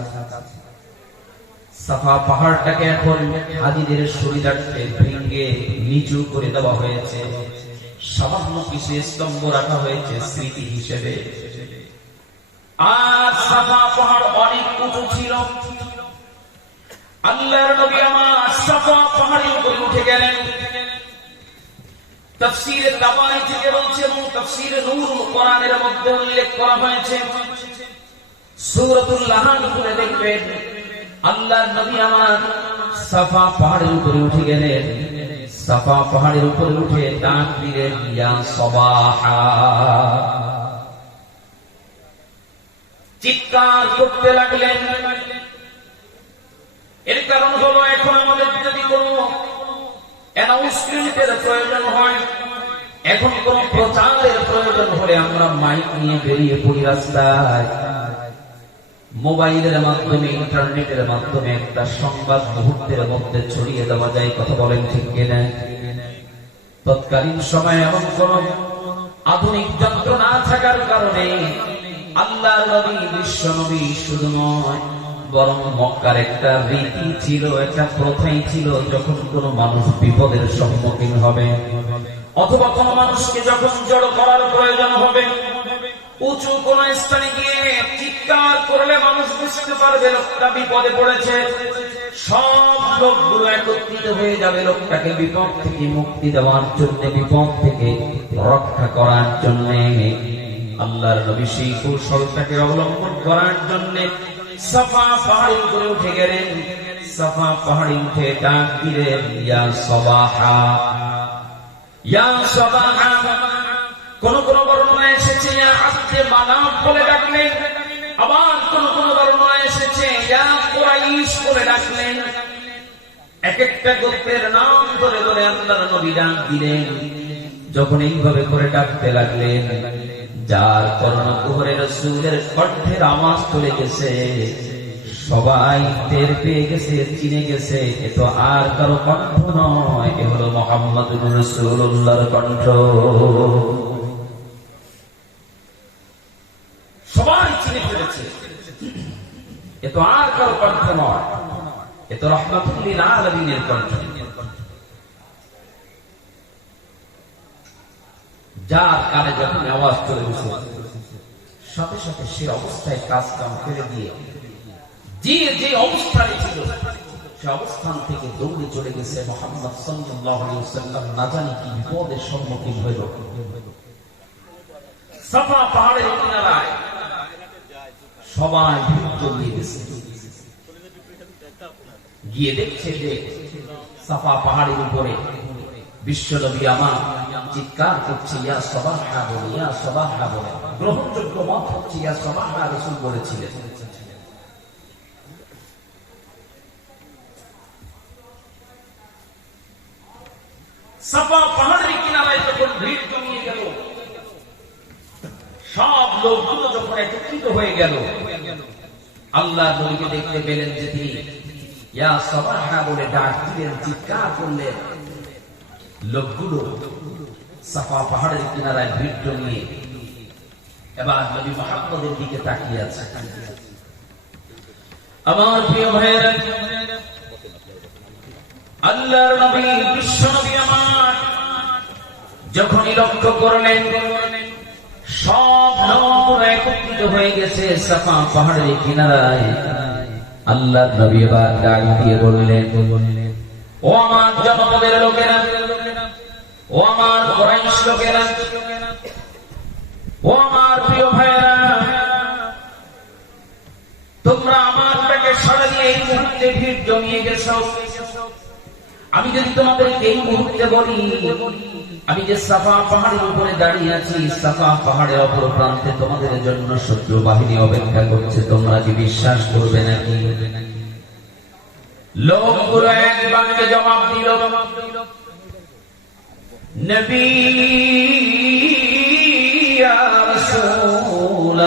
সাফা পাহাড়টাকে এখন হাজীদের শরীরার্থে ভেঙে নিচু করে দেওয়া হয়েছে, সামান্য কিছু স্তম্ভ রাখা হয়েছে স্মৃতি হিসেবে। আর সাফা পাহাড় অনেক উঁচু ছিল। আল্লাহর নবী আমার সাফা পাহাড়ের উপরে উঠে গেলেন। তাফসীরে তাবারি থেকে বলছে এবং তাফসীরে নূরুল কোরআনের মধ্যে উল্লেখ করা হয়েছে, সূরাতুল লাহান খুলে দেখবেন আল্লাহর নবী আমার সাফা পাহাড়ের উপরে উঠে গেলেন। সাফা পাহাড়ের উপরে উঠে ডাক দিলেন, ইয়া সাবাহা, চিৎকার করতে লাগলেন। এর কারণ হলো, এখন আমাদের যদি কোনো অ্যানাউন্সমেন্টের প্রয়োজন হয়, এখন কোন প্রচারের প্রয়োজন হলে আমরা মাইক নিয়ে বেরিয়ে পড়ি রাস্তায়। মোবাইলের মাধ্যমে, ইন্টারনেটের মাধ্যমে একটা সংবাদ মুহূর্তের মধ্যে ছড়িয়ে দেওয়া যায়। কথা বলেন ঠিক কিনা? তৎকালীন সময়ে এমন কোন আধুনিক যন্ত্র না থাকার কারণে আল্লাহর নবী, বিশ্ব নবী শুধু নয়, বরং মক্কার একটা রীতি ছিল, একটা প্রথাই ছিল, যখন কোন মানুষ বিপদের সম্মুখীন হবে অথবা কোন মানুষকে যখন জড়ো করার প্রয়োজন হবে, উঁচু কোন স্থানে গিয়ে চিৎকার করলে মানুষ বুঝতে পারবে লোকটা বিপদে পড়েছে। সব লোকগুলো একত্রিত হয়ে যাবে লোকটাকে বিপদ থেকে মুক্তি দেওয়ার জন্য, বিপদ থেকে রক্ষা করার জন্য। আল্লাহর নবী সেই কৌশলটাকে অবলম্বন করার জন্য সাফা পাহাড়ে উপরে উঠে গেলেন। সাফা পাহাড়ে উঠে ডাক দিলেন, ইয়া সাবাহা, ইয়া সাবাহা। কোন কোন বর্ণনায় এসেছে ইয়া আব্দে মানাফ বলে ডাকলেন, আবার কোন কোন বর্ণনায় এসেছে ইয়া কুরাইশ বলে ডাকলেন। এক একটা গোত্রের নাম ধরে ধরে আল্লাহর নবী ডাক দিলেন। যখন এইভাবে করে ডাকতে লাগলেন, যার কর্ণকুহরে রাসূলের কণ্ঠের আওয়াজ চলে গেছে, সবাই টের পেয়ে গেছে, চিনে গেছে, এ তো আর কারো কণ্ঠ নয়, এ হলো মুহাম্মদুর রাসূলুল্লাহর কণ্ঠ। সবাই চিনে ফেলেছে, এ তো আর কারো কণ্ঠ নয়, এ তো রাহমাতুল লিল আলামিনের কণ্ঠ। যার কানে যখন আওয়াজ চলে গেছে সাথে সাথে সে অবস্থায় কাজ কাম ফেলে দিয়ে যে অবস্থায় ছিল সে অবস্থান থেকে দৌড়ে চলে গেছে মুহাম্মদ সাল্লাল্লাহু আলাইহি ওয়াসাল্লাম না জানি কি বিপদের সম্মুখীন হইল। সাফা পাহাড়ের কিনারায় সবাই ভিড় জমিয়ে গেছে, গিয়ে দেখছে যে সাফা পাহাড়ের উপরে বিশ্বনবী আমার চিৎকার করছে ইয়া সাবাহা বলে, ইয়া সাবাহা বলে। গ্রহণযোগ্য মত হচ্ছে ইয়া সাবাহা রাসূল বলেছিলেন। সাফা পাহাড়ের কিনারায় যখন ভিড় জমিয়ে গেল, সব লোকগুলো যখন একত্রিত হয়ে গেল, আল্লাহ নবীকে দেখতে পেলেন যে তিনি ইয়া সাবাহা বলে ডাক দিলেন, চিৎকার করলেন। লোকগুলো সাফা পাহাড়ের কিনারায় ভিড় জমিয়ে এবার নবী মুহাম্মদের দিকে তাকিয়ে আছে। আমার প্রিয় ভাইয়েরা, আল্লাহর নবী বিশ্ব নবী আমার যখনই লক্ষ্য করলেন সব লোকগুলো একত্রিত হয়ে গেছে সাফা পাহাড়ের কিনারায়, আল্লাহর নবী এবার ডাক দিয়ে বললেন, ও আমার জনপদের লোকেরা, ও আমার কুরাইশ লোকেরা, ও আমার প্রিয় ভাইয়েরা, তোমরা আমার ডাকে সাড়া দিয়ে এই মুহূর্তে ভিড় জমিয়ে গেছো। আমি যদি তোমাদেরকে এই মুহূর্তে বলি, আমি যে সাফা পাহাড়ের উপরে দাঁড়িয়ে আছি, সাফা পাহাড়ের অপর প্রান্তে তোমাদের জন্য শত্রু বাহিনী অপেক্ষা করছে, তোমরা কি বিশ্বাস করবে নাকি? লোকগুলো এক বাক্যে জবাব দিল, নবী ইয়া রাসূলুল্লাহ,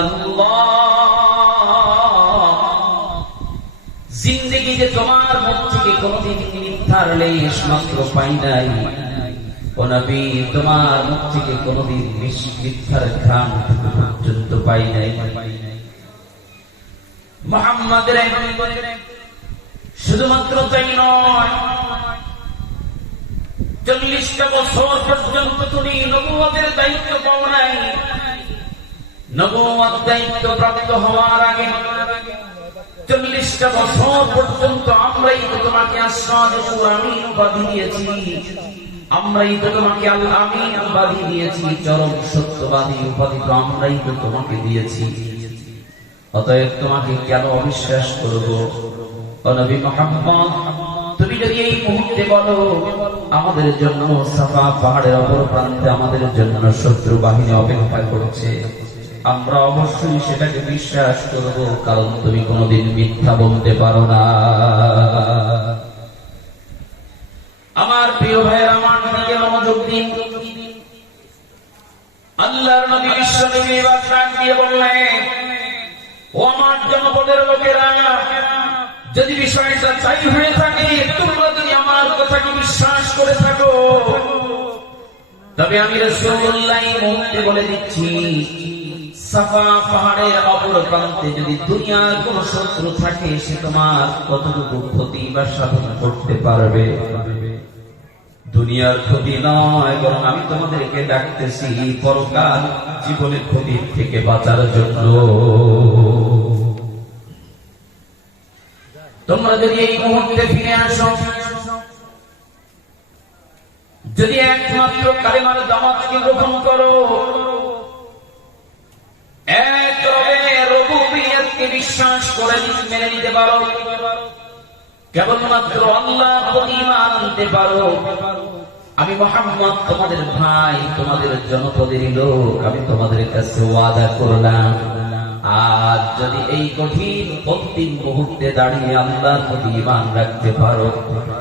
জিন্দেগিতে তোমার মুখ থেকে কোনদিন মিথ্যার লেশ মাত্র পাই নাই। ও নবী, তোমার মুখ থেকে কোনদিন মিথ্যার ঘ্রাণ পর্যন্ত পাই নাই। মুহাম্মদের শুধুমাত্র তাই নয়, 40টা বছর পর্যন্ত তুমি নবুয়তের দায়িত্ব পাও নাই। নবুয়ত দায়িত্ব প্রাপ্ত হওয়ার আগে 40টা বছর পর্যন্ত আমরাই তো তোমাকে আস-সাদিকুল আমিন উপাধি দিয়েছি, আমরাই তো তোমাকে আল আমিন উপাধি দিয়েছি, চরম সত্যবাদী উপাধি তো আমরাই তো তোমাকে দিয়েছি। অতএব তোমাকে কেন অবিশ্বাস করব? ও নবী মুহাম্মদ, তুমি যদি এই মুহূর্তে বলো আমাদের জন্য সাফা পাহাড়ের অপর প্রান্তে আমাদের জন্য শত্রু বাহিনী অপেক্ষা করছে, আমরা অবশ্যই সেটাকে বিশ্বাস করব, কারণ তুমি কোনোদিন মিথ্যা বলতে পারো না। আমার প্রিয় ভাইয়ের, আমার দিকে মনোযোগ দিন। আল্লাহর নবী বিশ্ব নবী এবার ডাক দিয়ে বললেন, ও আমার জনপদের লোকেরা, যদি বিষয়টা তাই হয়ে থাকে, তোমরা যদি আমার কথাকে বিশ্বাস করে থাকো, তবে আমি রাসূলুল্লাহ এই মুহূর্তে বলে দিচ্ছি, সাফা পাহাড়ের অপর প্রান্তে যদি দুনিয়ার কোন শত্রু থাকে, সে তোমার কতটুকু ক্ষতি বা সাধন করতে পারবে? দুনিয়ার ক্ষতি নয়, বরং আমি তোমাদেরকে ডাকতেছি পরকাল জীবনের ক্ষতির থেকে বাঁচার জন্য। তোমরা যদি এই মুহূর্তে ফিরে আসো, যদি একমাত্র কালেমার দাওয়াতকে গ্রহণ করো, এক রবের রুবুবিয়্যতকে বিশ্বাস করে মেনে নিতে পারো, কেবলমাত্র আল্লাহর প্রতি ঈমান আনতে পারো, আমি মুহাম্মদ তোমাদের ভাই, তোমাদের জনপদের লোক, আমি তোমাদের কাছে ওয়াদা করলাম, আজ যদি এই কঠিন অন্তিম মুহূর্তে দাঁড়িয়ে আল্লাহর প্রতি ঈমান রাখতে পারো,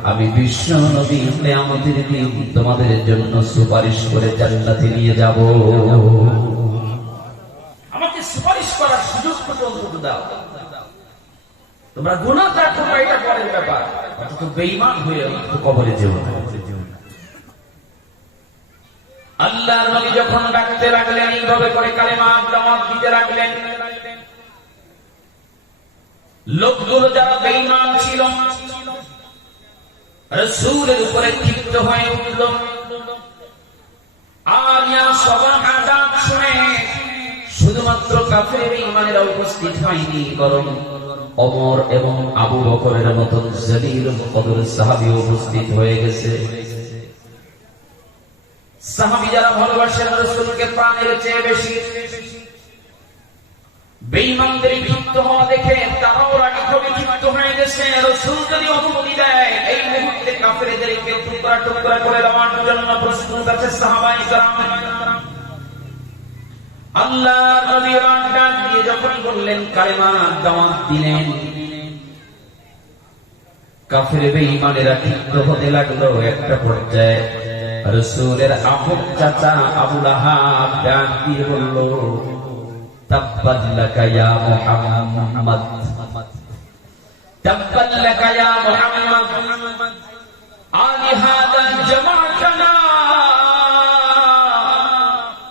আমি বিশ্ব নবী কিয়ামতের দিন তোমাদের জন্য সুপারিশ করে জান্নাতে নিয়ে যাব। আমাকে সুপারিশ করার সুযোগ পর্যন্ত দাও। তোমরা গুনাহ করো, এটা পরের ব্যাপার, অথচ বেঈমান হয়ে কবরে যেও না। আল্লাহর নবী যখন ডাকতে লাগলেন, এইভাবে করে কালেমার দাওয়াত দিতে লাগলেন, লোকগুলো যারা বেঈমান ছিল রাসূলের উপরে ক্ষিপ্ত হয়ে উঠল, আর ইয়া সাবাহ শুধুমাত্র কাফের বেঈমানেরা উপস্থিত হয়নি, বরং ওমর এবং আবু বকরের মতো জলিলুল কদর সাহাবী উপস্থিত হয়ে গেছে। সাহাবী যারা ভালোবাসেন রাসূলকে প্রাণের চেয়ে বেশি, বেঈমানদের ক্ষিপ্ত হওয়া দেখে তারাও রাগে ক্ষিপ্ত হয়ে গেছে। রাসূল যদি অনুমতি দেয় এই মুহূর্তে কাফেরদেরকে টুকরা টুকরা করে দেওয়ার জন্য প্রস্তুত আছে সাহাবায়ে কেরাম। আল্লাহ নবী ডাক দিয়ে যখন বললেন, কালেমার দাওয়াত দিলেন, কাফের বেঈমানেরা ক্ষিপ্ত হতে লাগলো। একটা পর্যায়ে রাসূলের আপন চাচা আবু লাহাব ডাক দিয়ে বলল, তাব্বাত লাকা ইয়া মুহাম্মদ, তাব্বাত লাকা ইয়া মুহাম্মদ, আলি হাদা জামাআতানা।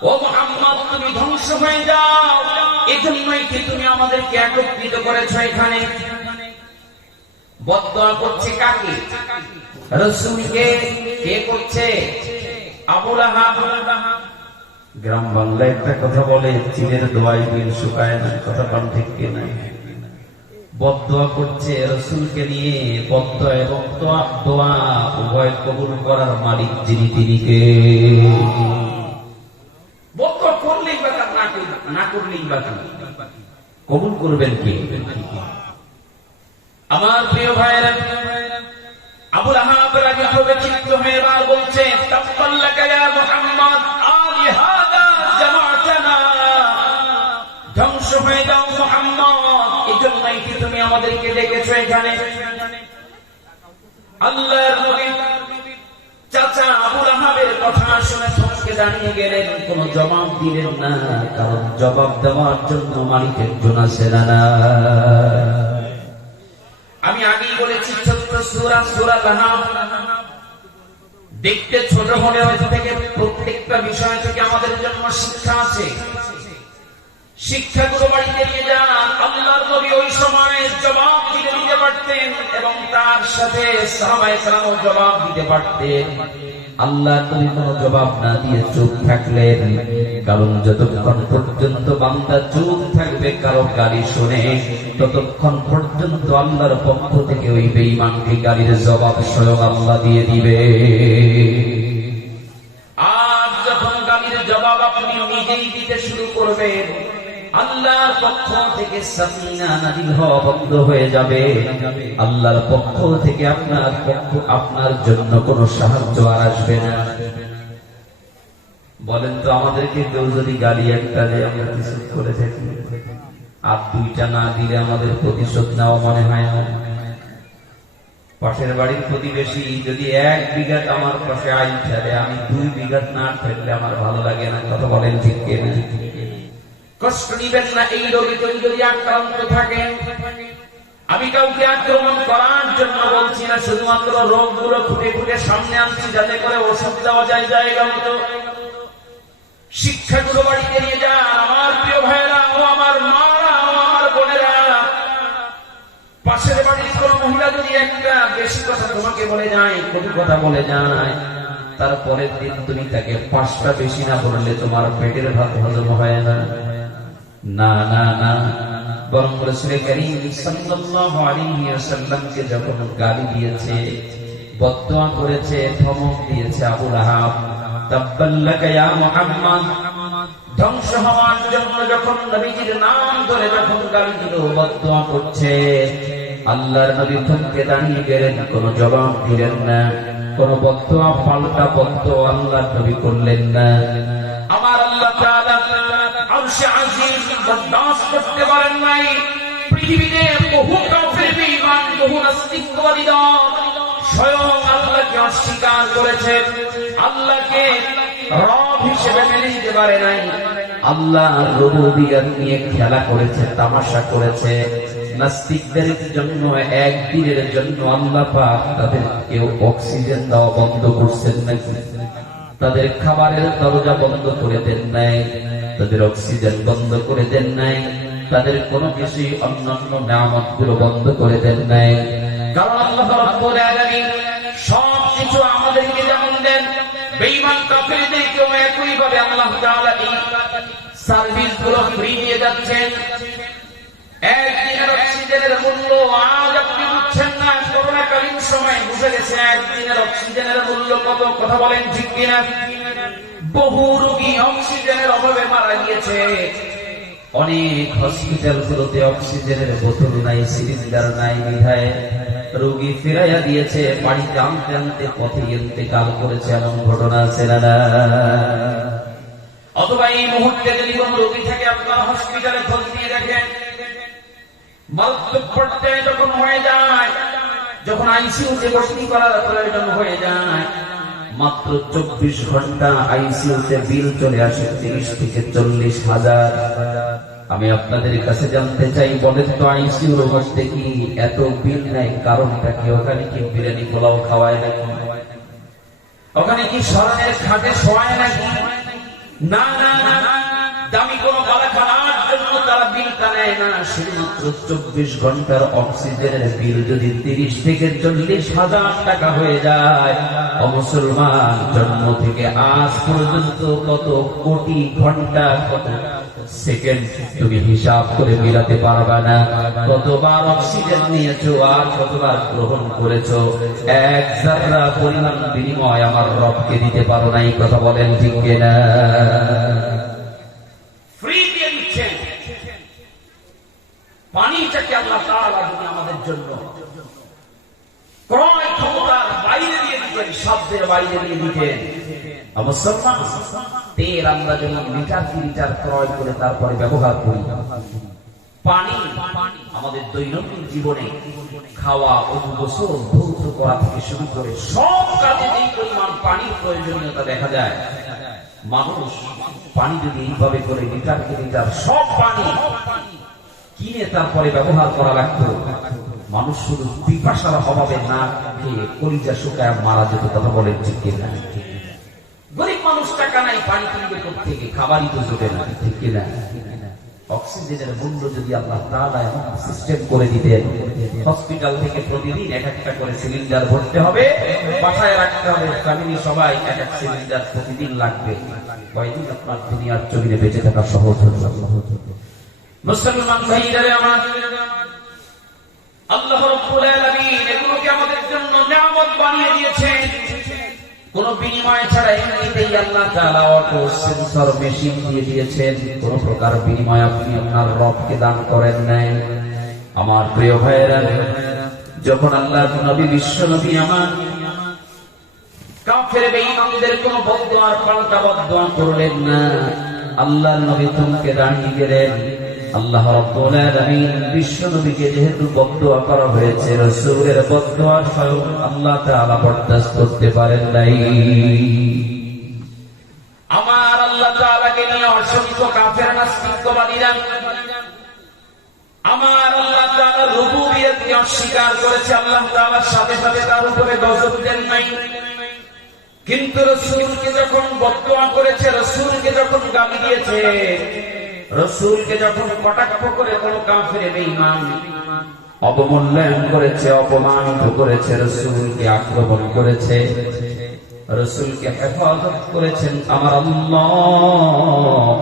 ও মুহাম্মদ, তুমি ধ্বংস হয়ে যাও, এজন্যই কি তুমি আমাদেরকে একত্রিত করেছো এখানে? বদদোয়া করছে কাকে? রাসূলকে। কে করছে? আবু লাহাব। গ্রাম বাংলায় একটা কথা বলে, চীনের দোয়াই বিল শুকায় না। কথা কোন ঠিক কি না? বদদোয়া করছে রাসূলকে নিয়ে। বদদোয়া এবং দোয়া উভয় কবুল করার মালিক যিনি, তিনি কে? বদদোয়া করলেই বা না করলেই বা কবুল করবেন কে? আমার প্রিয় ভাইরা, আবু লাহাব রাগে ক্ষোভে ক্ষিপ্ত হয়ে এবার বলছে, তাব্বাত লাকা ইয়া মুহাম্মদ, আলি হাদা জামাআতানা। ধ্বংস হয়ে যাও মুহাম্মদ, এজন্যই কি তুমি আমাদেরকে ডেকেছো এখানে? আল্লাহর নবী চাচা আবু লাহাবের কথা শুনে থমকে দাঁড়িয়ে গেলেন, কোন জবাব দিলেন না। কারণ জবাব দেওয়ার জন্য মালিক একজন আছে না। আমি আগেই বলেছি, ছোট্ট সূরা, সূরা লাহাব দেখতে ছোট হলেও থেকে প্রত্যেকটা বিষয় থেকে আমাদের জন্য শিক্ষা আছে। শিক্ষাগুলো বাড়িতে নিয়ে যান। আল্লাহর নবী ওই সময় জবাব দিতে পারতেন এবং তার সাথে সাহাবায়ে কেরামও জবাব দিতে পারতেন। আল্লাহ নবী কোনো জবাব না দিয়ে চুপ থাকলেন, কারণ যতক্ষণ পর্যন্ত বান্দা চুপ থাকবে কারো গালি শুনে, ততক্ষণ পর্যন্ত আল্লাহর পক্ষ থেকে ওই বেঈমানকে গালির জবাব স্বয়ং আল্লাহ দিয়ে দিবে। আর যখন গালির জবাব আপনি নিজেই দিতে শুরু করবেন, আল্লাহর পক্ষ থেকে সাকিনা নাযিল হওয়া বন্ধ হয়ে যাবে। আল্লাহর পক্ষ থেকে আপনার জন্য কোনো সাহায্য আর আসবে না। বলেন তো, আমাদেরকে কেউ যদি গালি একটা দেয়, আমরা কিছু করে থাকি, আর দুইটা না দিলে আমাদের প্রতিশোধ নেওয়া মনে হয় না। পাশের বাড়ির প্রতিবেশী যদি 1 বিঘা আমার পাশে আইন ফেলে, আমি 2 বিঘা না ফেললে আমার ভালো লাগে না। কথা বলেন ঠিক কিনা? কষ্ট নিবেন না। এই রোগে যদি আক্রান্ত থাকেন, আমি কাউকে আক্রমণ করার জন্য বলছি না, শুধুমাত্র রোগগুলো খুঁটে খুঁটে সামনে আনছি যাতে করে ওষুধ দেওয়া যায় জায়গা মতো। শিক্ষাগুলো বাড়িতে নিয়ে যান। আমার প্রিয় ভাইরা ও আমার মারা ও আমার বোনেরা, পাশের বাড়ির কোন মহিলা যদি একটা বেশি কথা তোমাকে বলে যায়, কটু কথা বলে যায়, তারপরের দিন তুমি তাকে 5টা বেশি না বললে তোমার পেটের ভাত হজম হয় না। না না না, বরং রাসূল করিম সাল্লাল্লাহু আলাইহি ওয়াসাল্লামকে যখন গালি দিয়েছে, বদদোয়া করেছে, ধমক দিয়েছে আবু লাহাব, তাব্বাত লাকা ইয়া মুহাম্মদ, ধ্বংস হওয়ার জন্য যখন নবীজির নাম ধরে যখন গালি দিল, বদদোয়া করছে, আল্লাহর নবী থমকে দাঁড়িয়ে গেলেন, কোনো জবাব দিলেন না। কোন বদদোয়া পাল্টা বদদোয়া আল্লাহর নবী করলেন না। আমার আল্লাহ তাআলা আরশে আজিম বরদাস্ত করতে পারেন নাই। পৃথিবীতে বহু কাফের বেঈমান, বহু নাস্তিকবাদী দল স্বয়ং আল্লাহকে অস্বীকার করেছে, আল্লাহকে রব হিসেবে মেনে নিতে পারে নাই। আল্লাহর রুবুবিয়ত নিয়ে খেলা করেছে, তামাশা করেছে। নাস্তিকদের জন্য একদিনের জন্য আল্লাহ পাক তাদেরকে অক্সিজেন দেওয়া বন্ধ করছেন নাকি? তাদের খাবারের দরজা বন্ধ করে দেন নাই, তাদের অক্সিজেন বন্ধ করে দেন নাই, তাদের কোনো কিছুই অন্যান্য নিয়ামতগুলো বন্ধ করে দেন নাই। কারণ আল্লাহ রাব্বুল আলামিন সবকিছু আমাদেরকে যেমন দেন, বেঈমান কাফেরদেরকেও একই ভাবে আল্লাহ তাআলা এই সার্ভিস গুলো ফ্রি দিয়ে যাচ্ছেন। একদিনের অক্সিজেনের মূল্য আজ আপনি বুঝছেন না, করোনাকালীন সময় বুঝে গেছে একদিনের অক্সিজেনের মূল্য কত। কথা বলেন ঠিক কিনা? বহু রোগী অক্সিজেনের অভাবে মারা গিয়েছে। অনেক হসপিটাল গুলোতে অক্সিজেনের বোতল নাই, সিলিন্ডার নাই, বিধায় রোগী ফিরাইয়া দিয়েছে, বাড়িতে আনতে আনতে পথে ইন্তেকাল করেছে। এমন ঘটনা আছে না? অথবা এই মুহূর্তে যদি কোন রোগী থাকে, আপনার হসপিটালে খোঁজ নিয়ে দেখেন, মারাত্মক পর্যায়ে যখন হয়ে যায়, যখন আইসিইউতে ভর্তি করার প্রয়োজন হয়ে যায়, মাত্র 24 ঘন্টা আইসিইউতে বিল চলে আসে 30 থেকে 40,000। আমি আপনাদের কাছে জানতে চাই, বলেন তো আইসিইউর মধ্যে কি এত বিল নাই? কারণটা কি? ওখানে কি বিরিয়ানি পোলাও খাওয়ায় নাকি? ওখানে কি স্মরণের খাটে শোয়ায় নাকি? না না না, দামি কোন বালাখানার জন্য তারা বিলটা নেয় না। শুধুমাত্র 24 ঘন্টার অক্সিজেনের বিল যদি 30 থেকে 40,000 টাকা হয়ে যায়, মুসলমান জন্ম থেকে আজ পর্যন্ত কত কোটি ঘন্টা, কত সেকেন্ড তুমি হিসাব করে মিলাতে পারবা না। কতবার অক্সিজেন নিয়েছো আর কতবার গ্রহণ করেছো, এক যারা পরিমাণ বিনিময় আমার রবকে দিতে পারো নাই। কথা বলেন ঠিক কিনা? ফ্রি দিয়ে দিচ্ছেন পানিটাকে আল্লাহ তাআলা যদি আমাদের জন্য ক্রয় ক্ষমতার বাইরে দিয়ে দিতেন, শব্দের বাইরে দিয়ে দিতেন। মুসলমান তেল আমরা যেমন লিটার কি লিটার ক্রয় করে তারপরে ব্যবহার করি, পানি আমাদের দৈনন্দিন জীবনে খাওয়া, ওযু, গোসল, ধৌত করা থেকে শুরু করে সব কাজে যেই পরিমাণ পানির প্রয়োজনীয়তা দেখা যায়, মানুষ পানি যদি এইভাবে করে লিটার কি লিটার সব পানি কিনে তারপরে ব্যবহার করা লাগতো, মানুষ শুধু পিপাসার অভাবে না খেয়ে কলিজা শুকায় মারা যেত। কথা বলেন ঠিক কিনা? গরিব মানুষ টাকা নাই, পানি কিনবে কোত্থেকে? খাবারই তো জোটে না, ঠিক কিনা? অক্সিজেনের মূল্য যদি আল্লাহ তাআলা এমন সিস্টেম করে দিতেন, হসপিটাল থেকে প্রতিদিন এক একটা করে সিলিন্ডার ভরতে হবে, বাসায় রাখতে হবে, ফ্যামিলি সবাই এক এক সিলিন্ডার প্রতিদিন লাগবে, কয়দিন আপনার দুনিয়ার জমিনে বেঁচে থাকা সহজ হতো। মুসলমান ভাইরা আমার, আল্লাহ রাব্বুল আলামিন এগুলোকে আমাদের জন্য নিয়ামত বানিয়ে দিয়েছেন। কোন বিনিময় ছাড়া এমনিতেই আল্লাহ তাআলা অটো সেন্সর মেশিন দিয়ে দিয়েছেন। কোন প্রকার বিনিময় আপনি আপনার রবকে দান করেন নাই। আমার প্রিয় ভাইরা, যখন আল্লাহর নবী বিশ্ব নবী আমার কাফের বেঈমানদের কোন বদদুয়ার পাল্টা বদদুয়া করলেন না। আল্লাহর নবী থমকে দাঁড়িয়ে গেলেন। আল্লাহ রাব্বুল আলামিন বিশ্ব নবীকে যেহেতু বদদুয়া করা হয়েছে, রাসূলের বদদুয়া স্বয়ং আল্লাহ তাআলা বরদাস্ত করতে পারেন নাই। আমার আল্লাহ তাআলাকে নিয়ে অসংখ্য কাফের নাস্তিকবাদীরা আমার আল্লাহ তাআলার রুবুবিয়তকে অস্বীকার করেছে। আল্লাহ তাআলার সাথে সাথে তার উপরে গজব দেন নাই। কিন্তু রাসূলকে যখন বদদুয়া করেছে, রাসূলকে যখন গালি দিয়েছে, রাসূলকে যখন কটাক্ষ করে কোন কাফের বেঈমান অবমূল্যায়ন করেছে, অপমানিত করেছে, রাসূলকে আক্রমণ করেছে, রাসূলকে হেফাজত করেছেন আমার আল্লাহ।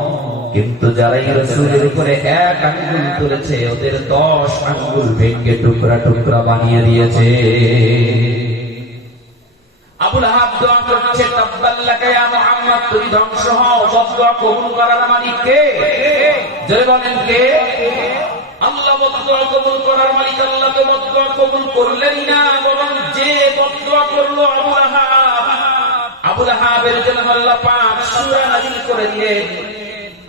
কিন্তু যারা এই রাসূলের উপরে এক আঙ্গুল তুলেছে, ওদের 10 আঙ্গুল ভেঙে টুকরা টুকরা বানিয়ে দিয়েছে। আবু লাহাব দোয়া করছে, তাব্বাল্লাকা ইয়া মুহাম্মদ, তুমি ধ্বংস হও। বদদুয়া কবুল করার মালিক কে? জয় বলেন কে? আল্লাহ বদদুয়া কবুল করার মালিক। আল্লাহ তো বদদুয়া কবুল করলেন না, বরং যে বদদুয়া করলো আবু লাহাব, আবু লাহাবের জন্য আল্লাহ পাক সূরা নাযিল করে দিলেন।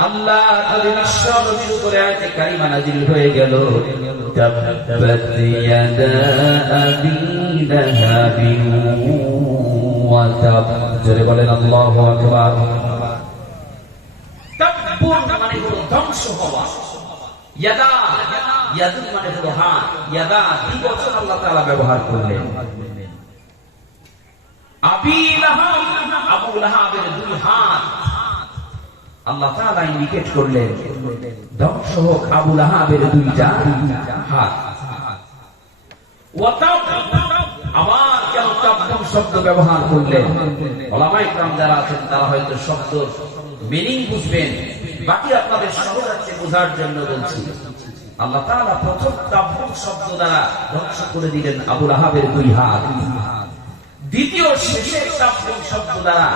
আল্লাহ তাআলা বিশ্ব নবীর উপরে আয়াতে কারিমা নাযিল হয়ে গেল, তাব্বাত ইয়াদা আবি লাহাবিন ওয়া তাব। জোরে বলেন আল্লাহু আকবার। তাব্বুর মানে হলো ধ্বংস হওয়া, ইয়াদা ইয়াদু মানে হলো হাত, ইয়াদা দ্বিবচন আল্লাহ তাআলা ব্যবহার করলেন। আবি লাহাব, আবু লাহাবের দুই হাত আল্লাহ তাআলা ইন্ডিকেট করলেন, ধ্বংস হোক আবু লাহাবের দুইটা হাত। আবার কেন তাব্বুর শব্দ ব্যবহার করলেন? উলামায়ে কেরাম যারা আছেন তারা হয়তো শব্দ মিনিং বুঝবেন, বাকি আপনাদের সহজার্থে বোঝার জন্য বলছি। আল্লাহ তাআলা প্রথম তাবুক শব্দ দ্বারা ধ্বংস করে দিলেন আবু লাহাবের 2 হাত। দ্বিতীয় শেষের তাবুক শব্দ দ্বারা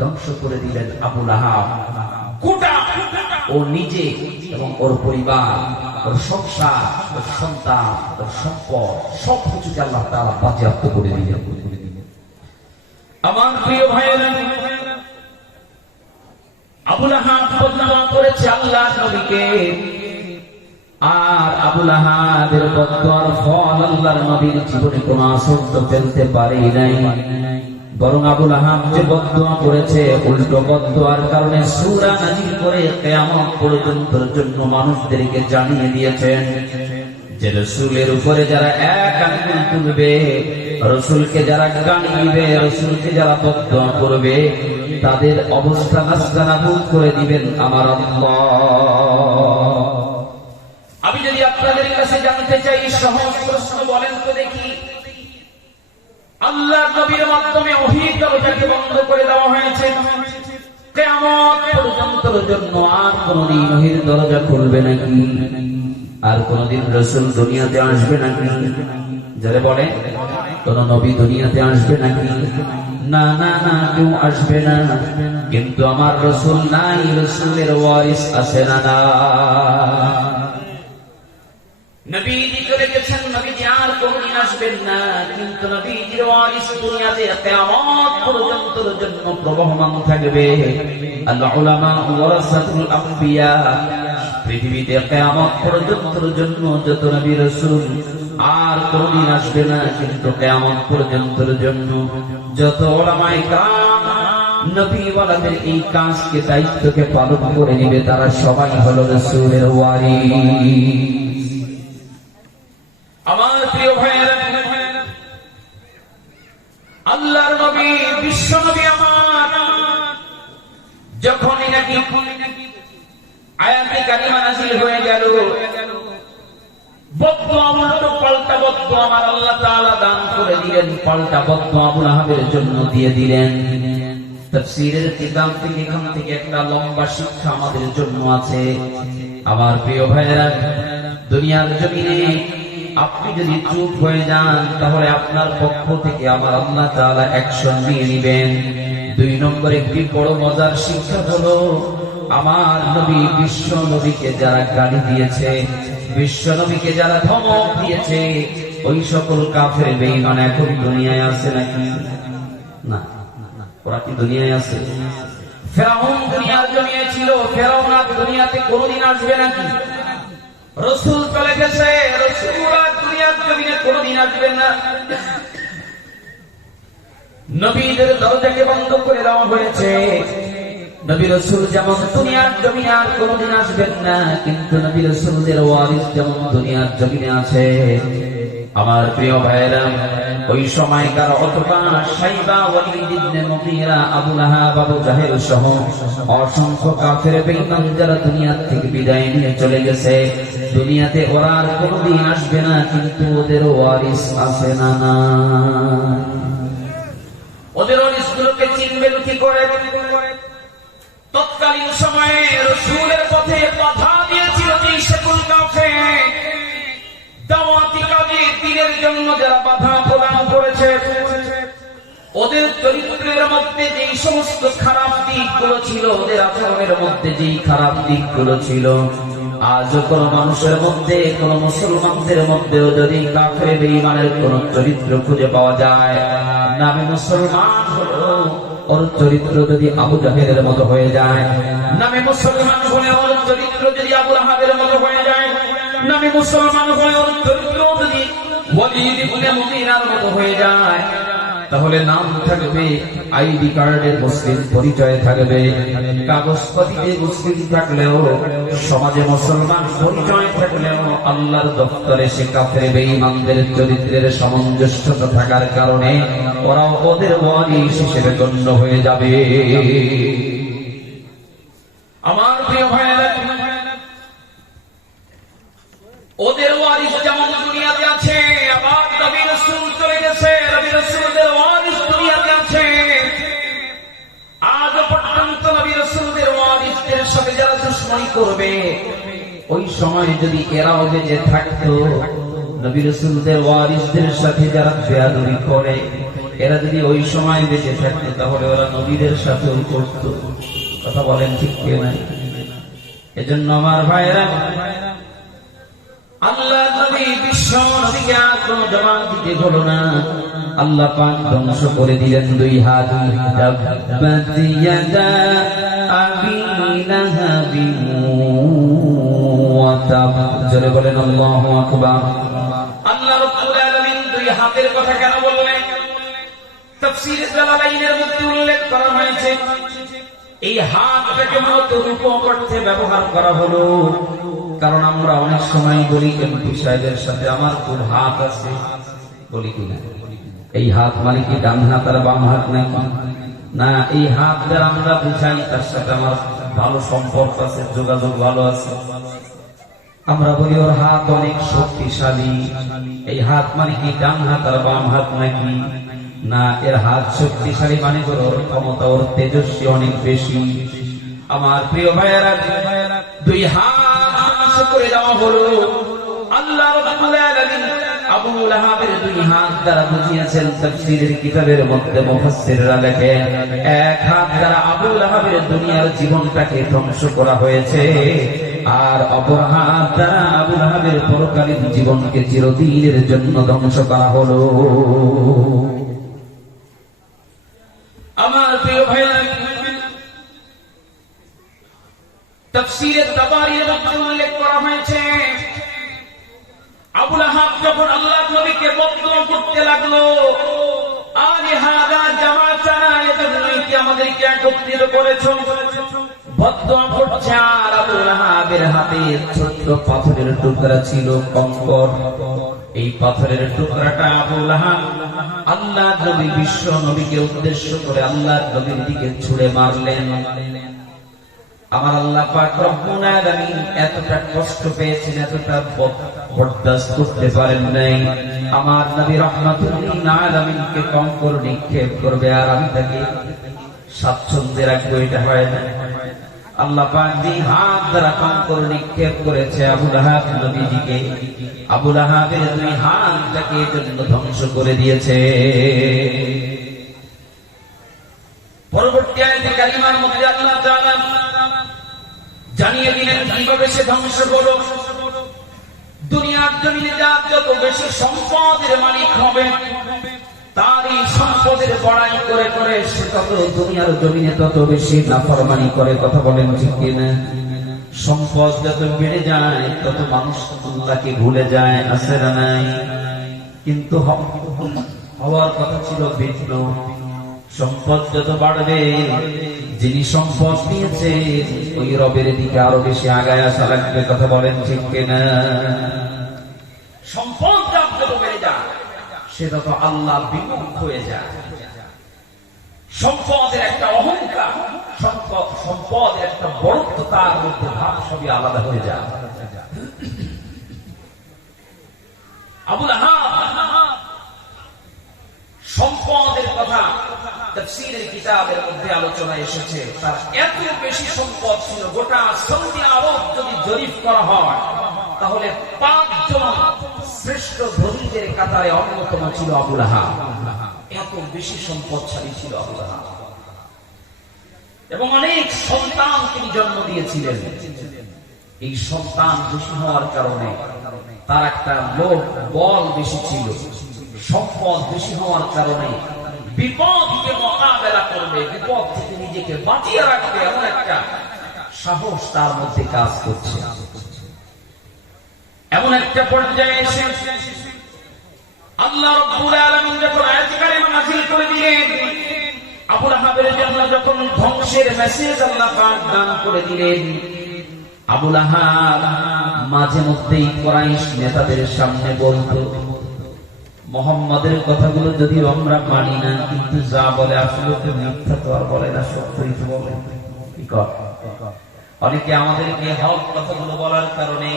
ধ্বংস করে দিলেন আবু লাহাব গোটা ও নিজে এবং ওর পরিবার, ওর সংসার, ওর সন্তান, ওর সম্পদ সবকিছুকে আল্লাহ তাআলা বাজেয়াপ্ত করে দিলেন। আমার প্রিয় ভাইয়েরা, আবু লাহাব বদনাম করেছে আল্লাহর নবীকে, আর আবু লাহাবের বদদোয়ার ফল আল্লাহর নবীর জীবনে কোনো আসর তো ফেলতে পারেই নাই। বরং আবু লাহাব যে বদদোয়া করেছে, উল্টো বদদোয়ার কারণে সূরা নাযিল করে কিয়ামত পর্যন্তর জন্য মানুষদেরকে জানিয়ে দিয়েছেন যে রাসূলের উপরে যারা এক আঙ্গুল তুলবে, রাসূলকে যারা গালিবে, রাসূলকে যারা বদদোয়া করবে, তাদের অবস্থা নাস্তানাবুদ করে দিবেন আমার আল্লাহ। আমি যদি আপনাদের কাছে জানতে চাই, সহজ প্রশ্ন বলেন তো দেখি, আল্লাহর নবীর মাধ্যমে ওহীর দরজাকে বন্ধ করে দেওয়া হয়েছে, কিয়ামত পর্যন্তর জন্য আর কোনদিন ওহীর দরজা খুলবে নাকি? আর কোনদিন রাসূল দুনিয়াতে আসবে নাকি? যারা বলে কোন নবী দুনিয়াতে আসবে নাকি? না না না, কেউ আসবে না। কিন্তু আমার রাসূল নাই, রাসূলের ওয়ারিস আছে না? না, নবীজি চলে গেছেন, নবীজি আর কোনদিন আসবেন না, কিন্তু নবীজির ওয়ারিস দুনিয়াতে কিয়ামত পর্যন্তর জন্য প্রবহমান থাকবে। আল উলামা ওয়ারাসাতুল আম্বিয়া, পৃথিবীতে কিয়ামত পর্যন্তর জন্য যত নবী রাসূল আর কোনদিন আসবে না, কিন্তু কিয়ামত পর্যন্তর জন্য যত উলামায়ে কেরাম নবীওয়ালাদের এই কাজকে, দায়িত্বকে পালন করে নেবে, তারা সবাই হলো রাসূলের ওয়ারিস। আমার প্রিয় ভাইয়েরা, আল্লাহর নবী, বিশ্ব নবী আমার, যখনই নাকি আয়াতে কারিমা নাযিল হয়ে গেল, বদদোয়া উল্টো পাল্টা বদদোয়া আমার আল্লাহ তাআলা দান করে দিলেন, পাল্টা বদদোয়া আবু লাহাবের জন্য দিয়ে দিলেন। তাফসীরের কিতাব থেকে এখান থেকে একটা লম্বা শিক্ষা আমাদের জন্য আছে। আমার প্রিয় ভাইয়েরা, দুনিয়ার জমিনে আপনি যদি চুপ হয়ে যান, তাহলে আপনার পক্ষ থেকে আমার আল্লাহ তাআলা অ্যাকশন নিয়ে নেবেন। 2 নম্বর একটি বড় মজার শিক্ষা হলো, আমার নবী, বিশ্ব নবীকে যারা গালি দিয়েছে, বিশ্ব নবীকে যারা ধমক দিয়েছে, ওই সকল কাফের বেঈমান এখন দুনিয়ায় আছে নাকি? না, ওরা কি দুনিয়ায় আছে? ফেরাউন দুনিয়ার জমিনে ছিল, ফেরাউন আর দুনিয়াতে কোনদিন আসবে নাকি? রাসূল চলে গেছে, রাসূল আর দুনিয়ার জমিনে কোনদিন আসবেন না। নবীদের দরজাকে বন্ধ করে দেওয়া হয়েছে। নবী রাসূল যেমন দুনিয়ার জমিনে আর কোনদিন আসবেন না, কিন্তু নবী রাসূলদের ওয়ারিস যেমন দুনিয়ার জমিনে আছে। আমার প্রিয় ভাইয়েরা, ওই সময়কার অতবা সাইবা, ওয়ালিদ ইবনে মুগীরা, আবু লাহাব, আবু জাহেল সহ অসংখ্য কাফের বেঈমান যারা দুনিয়া থেকে বিদায় নিয়ে চলে গেছে, দুনিয়াতে ওরা আর কোনদিন আসবে না, কিন্তু ওদের ওয়ারিস আছে না? না, ওদের ওয়ারিসগুলোকে চিনবেন কি করে? তৎকালীন সময়ে রাসূলের পথে বাধা দিয়েছিল যে সকল কাফের, দাওয়াতি কাজে দ্বীনের জন্য যারা বাধা প্রদান করেছে, ওদের চরিত্রের মধ্যে যেই সমস্ত খারাপ দিকগুলো ছিল, ওদের আচরণের মধ্যে যেই খারাপ দিকগুলো ছিল, আজও কোন মানুষের মধ্যে, কোন মুসলমানদের মধ্যেও যদি কাফের বেঈমানের কোন চরিত্র খুঁজে পাওয়া যায়, নামে মুসলমান হলো, ওর চরিত্র যদি আবু জাহেলের মতো হয়ে যায়, নামে মুসলমান হলে ওর চরিত্র যদি আবু লাহাবের মতো হয়ে যায়, নামে মুসলমান হলে ওর চরিত্র যদি ওয়ালিদ ইবনে মুগীরার মতো হয়ে যায়, তাহলে নাম থাকবে, আইডি কার্ডের মুসলিম পরিচয় থাকবে, কাগজপত্রে মুসলিম থাকলেও, সমাজে মুসলমান পরিচয় থাকলেও, আল্লাহর দপ্তরে সে কাফের বেঈমানদের চরিত্রের সামঞ্জস্যতা থাকার কারণে ওরা ওদের ওয়ারিস হিসেবে গণ্য হয়ে যাবে। আমার প্রিয় ভাইয়েরা, ওদের ওয়ারিস যেমন দুনিয়াতে আছে, আবার নবী রাসূল চলে গেছে, নবী রাসূলদের ওয়ারিস দুনিয়াতে আছে। আজ পর্যন্ত নবী রাসূল দুশ্মনী করবে, ওই সময় যদি এরাও বেঁচে থাকতো, নবী রাসূলদের ওয়ারিসদের সাথে যারা বেয়াদবি করে, এরা যদি ওই সময় বেঁচে থাকতো, তাহলে ওরা নবীদের সাথেও করতো। কথা বলেন ঠিক কিনা? এজন্য আমার ভাইরা, আল্লাহ নবী বিশ্ব নবীকে আর কোনো জবাব দিতে হলো না। আল্লাহ পাক ধ্বংস করে দিলেন দুই হাত। তাব্বাত ইয়াদা আবি লাহাবি ওয়া তাব। জোরে বলেন আল্লাহু আকবার। আল্লাহ রাব্বুল আলামিন দুই হাতের কথা কেন বললেন? তাফসীরে জালালাইনের মধ্যে উল্লেখ করা হয়েছে, এই হাতটাকে মূলত রূপক অর্থে ব্যবহার করা হলো। কারণ আমরা অনেক সময় বলি, এমপি সাহেবের সাথে আমার খুব হাত আছে, বলি কিনা? এই হাত মানে কি ডান হাত আর বাম হাত নাকি? না, এই হাত দ্বারা আমরা বুঝাই তার সাথে আমার ভালো সম্পর্ক আছে, যোগাযোগ ভালো আছে। আমরা বলি ওর হাত অনেক শক্তিশালী। এই হাত মানে কি ডান হাত আর বাম হাত নাকি? না, এর হাত শক্তিশালী মানে ওর ক্ষমতা, ওর তেজস্বী অনেক বেশি। আমার প্রিয় ভাইয়েরা, দুই হাত করে দেওয়া হলো। আল্লাহ রাব্বুল আলামিন আবু লাহাবের দুই হাত দ্বারা বুঝিয়েছেন। তাফসীরের কিতাবের মধ্যে মুফাসসিররা লেখেন, এক হাত দ্বারা আবু লাহাবের দুনিয়ার জীবনটাকে ধ্বংস করা হয়েছে, আর অপর হাত দ্বারা আবু লাহাবের পরকালীন জীবনকে চিরদিনের জন্য ধ্বংস করা হলো। আমার প্রিয় ভাইরা, তাফসীরে তাবারীর মধ্যে উল্লেখ করা হয়েছে, আবু লাহাব যখন আল্লাহর নবীকে বদদুআ করতে লাগলো, আলি হাদা জামাতানা, এজন্যই কি আমাদেরকে একত্রিত করেছো? বদদুআ করছে, আর আবু লাহাবের হাতে ছোট্ট পাথরের টুকরা ছিল, কঙ্কর। এই পাথরের টুকরাটা আবু লাহাব আল্লাহর নবী বিশ্ব নবীকে উদ্দেশ্য করে আল্লাহর নবীর দিকে ছুঁড়ে মারলেন। আমার আল্লাহ পাক রব্বুল আলামিন এতটা কষ্ট পেয়েছেন, এতটা বরদাস্ত করতে পারেন নাই। আমার নবী রাহমাতুল লিল আলামিনকে কঙ্কর নিক্ষেপ করবে আর আমি তাকে স্বাচ্ছন্দ্যে রাখবো, এটা হয় না। আল্লাহ পাক যে হাত দ্বারা কঙ্কর নিক্ষেপ করেছে আবু লাহাব নবীজিকে, আবু লাহাবের দুই হাতটাকে জন্য ধ্বংস করে দিয়েছে। পরবর্তী আয়াতে কারিমার মধ্যে আল্লাহ তাআলা জানিয়ে দিলেন কিভাবে সে ধ্বংস হলো। দুনিয়ার জমিনে যার যত বেশি সম্পদের মালিক হবে, তার এই সম্পদের বড়াই করে করে সে তত দুনিয়ার জমিনে তত বেশি নাফরমানি করে। কথা বলেন ঠিক কিনা? সম্পদ যত বেড়ে যায় তত মানুষ আল্লাহকে ভুলে যায়, আছে না নাই? কিন্তু হওয়ার কথা ছিল ভিন্ন। সম্পদ যত বাড়বে, যিনি সম্পদ দিয়েছে ওই রবের দিকে আরো বেশি আগায় আসা লাগবে। কথা বলেন ঠিক কিনা? সম্পদ যত বেড়ে যায় সে তত আল্লাহ বিমুখ হয়ে যায়। সম্পদের একটা অহংকার, সম্পদের একটা বড়ত্ব, তার মধ্যে ভাব সবই আলাদা হয়ে যায়। আবু লাহাব সম্পদের কথা তাফসীরের কিতাবের মধ্যে আলোচনা এসেছে। তার এত বেশি সম্পদ ছিল, গোটা সৌদি আরব যদি জরিপ করা হয় তাহলে 5 জন শ্রেষ্ঠ ধনীদের কাতারে অন্যতম ছিল আবু লাহাব। এত বেশি সম্পদশালী ছিল আবু লাহাব, এবং অনেক সন্তান তিনি জন্ম দিয়েছিলেন। এই সন্তান বেশি হওয়ার কারণে তার একটা লোভ বল বেশি ছিল। সম্পদ বেশি হওয়ার কারণে বিপদকে মোকাবেলা করবে, বিপদ থেকে নিজেকে বাঁচিয়ে রাখবে, এমন একটা সাহস তার মধ্যে কাজ করছে। এমন একটা পর্যায়ে এসে আল্লাহ রাব্বুল আলামিন যখন আয়াত কারিমা নাযিল করে দিলেন, আবু লাহাবের জন্য যখন ধ্বংসের মেসেজ আল্লাহ পাক দান করে দিলেন, আবু লাহাব মাঝে মধ্যেই কুরাইশ নেতাদের সামনে বলতো, মুহাম্মাদের কথাগুলো যদি আমরা মানি না, কিন্তু যা বলে আসলে তো মিথ্যা তো আর বলে না, সত্যই তো বলে। অনেকে আমাদেরকে হক কথাগুলো বলার কারণে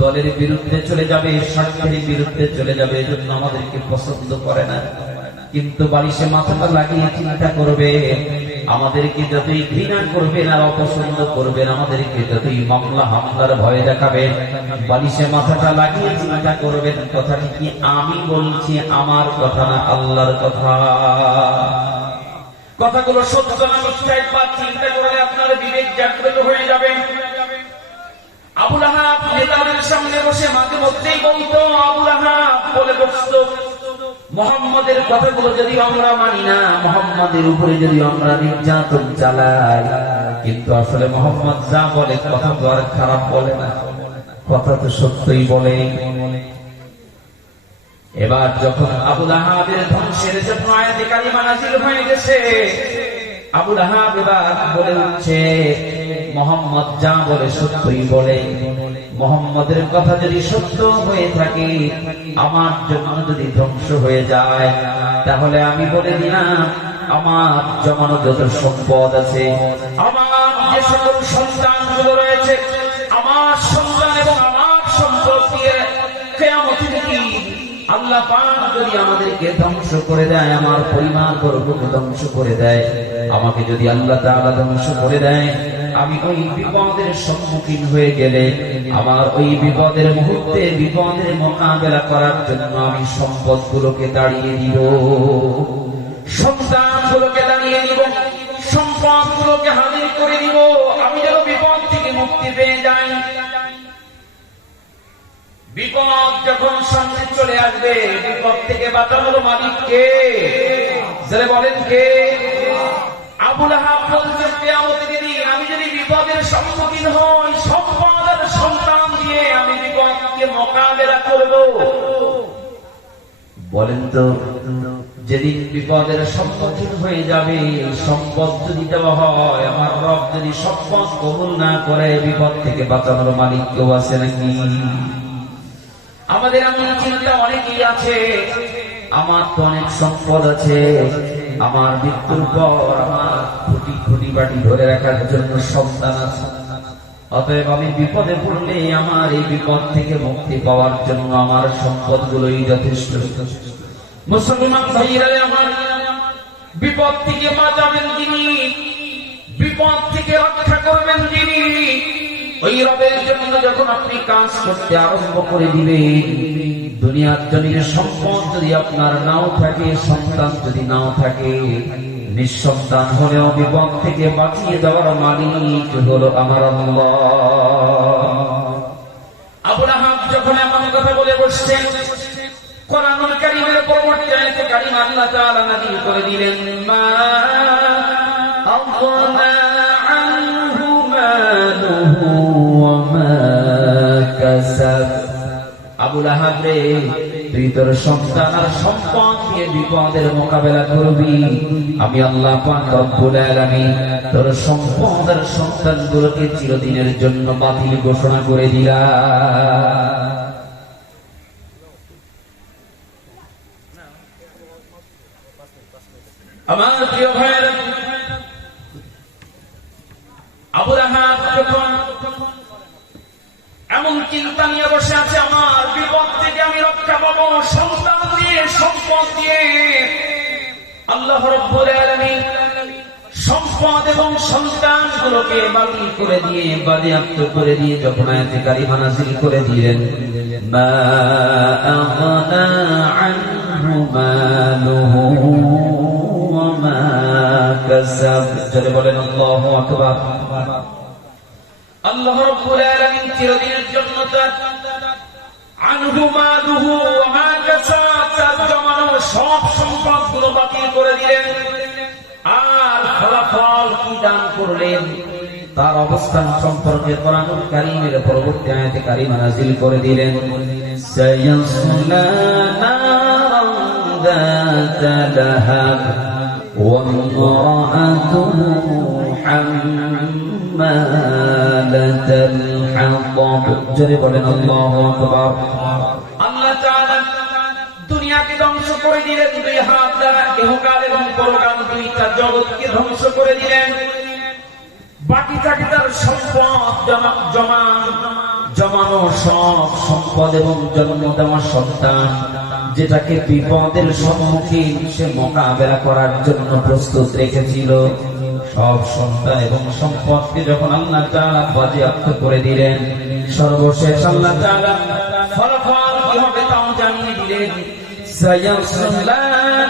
দলের বিরুদ্ধে চলে যাবে, স্বার্থের বিরুদ্ধে চলে যাবে, এজন্য আমাদেরকে পছন্দ করে না। কিন্তু বালিশে মাথাটা লাগিয়ে চিন্তা করবে, আমাদেরকে যতই ঘৃণা করবেন আর অপছন্দ করবেন, আমাদেরকে যতই মামলা হামলার ভয় দেখাবেন, বালিশে মাথাটা লাগিয়ে চিন্তা করবেন কথাটি কি আমি বলছি, আমার কথা না আল্লাহর কথা। কথাগুলো সত্য না মিথ্যা একবার চিন্তা করলে আপনার বিবেক জাগ্রত হয়ে যাবে। আবু লাহাব নেতাদের সামনে বসে মাঝে মধ্যেই বলতো, আবু লাহাব বলে বসত, মুহাম্মাদের কথাগুলো যদি আমরা মানি না, মুহাম্মাদের উপরে যদি আমরা নির্যাতন চালাই, কিন্তু আসলে মুহাম্মদ যা বলে কথা তো আর খারাপ বলে না, কথা তো সত্যই বলে। এবার যখন আবু লাহাবের ধ্বংসের জন্য আয়াতে কারিমা নাযিল হয়ে গেছে, আবু লাহাব এবার বলে উঠছে, মুহাম্মদ যা বলে সত্যই বলে। মুহাম্মাদের কথা যদি সত্য হয়ে থাকে, আমার জন্য যদি ধ্বংস হয়ে যায়, তাহলে আমি বলে দিলাম আমার জমানো যত সম্পদ আছে, আমার যে সকল সন্তানগুলো রয়েছে, আমার সন্তান এবং আমার সম্পদ দিয়ে কিয়ামতের দিন আল্লাহ পাক যদি আমাদেরকে ধ্বংস করে দেয়, আমার পরিবার বর্গকে ধ্বংস করে দেয়, আমাকে যদি আল্লাহ তাআলা ধ্বংস করে দেয়, আমি ওই বিপদের সম্মুখীন হয়ে গেলে আমার ওই বিপদের মুহূর্তে বিপদের মোকাবেলা করার জন্য আমি সম্পদগুলোকে দাঁড়িয়ে দিব, সন্তানগুলোকে দাঁড়িয়ে দিব, সম্পদগুলোকে হাজির করে দিব, আমি যেন বিপদ থেকে মুক্তি পেয়ে যাই। বিপদ যখন সামনে চলে আসবে, বিপদ থেকে বাঁচানোর মালিক কে? যারা বলেন কে? আবু লাহাব বলছে, কিয়ামতের দিন আমি যদি বিপদের সম্মুখীন হই, সম্পদ আর সন্তান দিয়ে আমি বিপদকে মোকাবেলা করব। বলেন তো, যেদিন বিপদের সম্মুখীন হয়ে যাবে, সম্পদ যদি দেওয়া হয়, আমার রব যদি সম্পদ কবুল না করে, বিপদ থেকে বাঁচানোর মালিক কেউ আছে নাকি? আমাদের এমন চিন্তা অনেকেই আছে, আমার তো অনেক সম্পদ আছে, আমার মৃত্যুর পর আমার খুঁটি খুঁটি বাটি ধরে রাখার জন্য সন্তান আছে, অতএব আমি বিপদে পড়লে আমার এই বিপদ থেকে মুক্তি পাওয়ার জন্য আমার সম্পদগুলোই যথেষ্ট। মুসলমান ভাইরা আমার, বিপদ থেকে বাঁচাবেন যিনি, বিপদ থেকে রক্ষা করবেন যিনি, ওই রবের জন্য যখন আপনি কাজ করতে আরম্ভ করে দিবেন, দুনিয়ার জমির সম্পদ যদি আপনার নাও থাকে, সন্তান যদি নাও থাকে, নিঃসন্তান হলেও বিপদ থেকে বাঁচিয়ে দেওয়ার মালিক হলো আমার আল্লাহ। আবু লাহাব যখন এমন কথা বলে বসছেন, কোরআনুল কারীমের পরবর্তী আয়াতে কারীমা আল্লাহ তাআলা নাযিল করে দিলেন, মা আযনা আনহু মালুহু ওয়া মা কাসাব। আবু লাহাব রে, তুই তোর সন্তান আর সম্পদ দিয়ে বিপদের মোকাবেলা করবি, আমি আল্লাহ পাক রব্বুল আলামিন তোর সম্পদ আর সন্তানগুলোকে চিরদিনের জন্য বাতিল ঘোষণা করে দিলাম। আমার প্রিয় ভাইয়েরা, আবু লাহাব যখন এমন চিন্তা নিয়ে বসে আছে, আমার বিপদ থেকে আমি রক্ষা পাবো সন্তান দিয়ে, সম্পদ দিয়ে, আল্লাহ রাব্বুল আলামিন সম্পদ এবং সন্তানগুলোকে বাতিল করে দিয়ে, বাজেয়াপ্ত করে দিয়ে যখন আয়াতে কারিমা নাযিল করে দিলেন, মা আযনা আনহু মালুহু ওয়া মা কাসাব। যারা বলেন আল্লাহু আকবার। আল্লাহ রাব্বুল আলামিন চিরদিনের জন্য তার আনহু মালুহু ওয়া মা কাসাব, তার জমানো সব সম্পদগুলো বাতিল করে দিলেন, আর ফলাফল কি দান করলেন তার অবস্থান সম্পর্কে কোরআনুল কারীমের পরবর্তী আয়াতে কারিমা নাযিল করে দিলেন, সায়াসলা নারান যাতা লাহাব ওয়া ইমরাআতুহু হাম্মালাতাল হাতাব। জোরে বলেন আল্লাহু আকবার। আল্লাহ তাআলা দুনিয়াকে ধ্বংস করে দিলেন দুই হাত দ্বারা, ইহকাল এবং পরকাল দুইটা জগৎকে ধ্বংস করে দিলেন। বাকি থাকে তার সম্পদ, জমানো সব সম্পদ এবং জন্ম দেওয়া সন্তান, যেটাকে বিপদের সম্মুখীন সে মোকাবেলা করার জন্য প্রস্তুত রেখেছিল। সব সন্তান এবং সম্পদকে যখন আল্লাহ তাআলা বাজেয়াপ্ত করে দিলেন, সর্বশেষ আল্লাহ তাআলা ফলাফল কি হবে তাও জানিয়ে দিলেন। সায়াসলা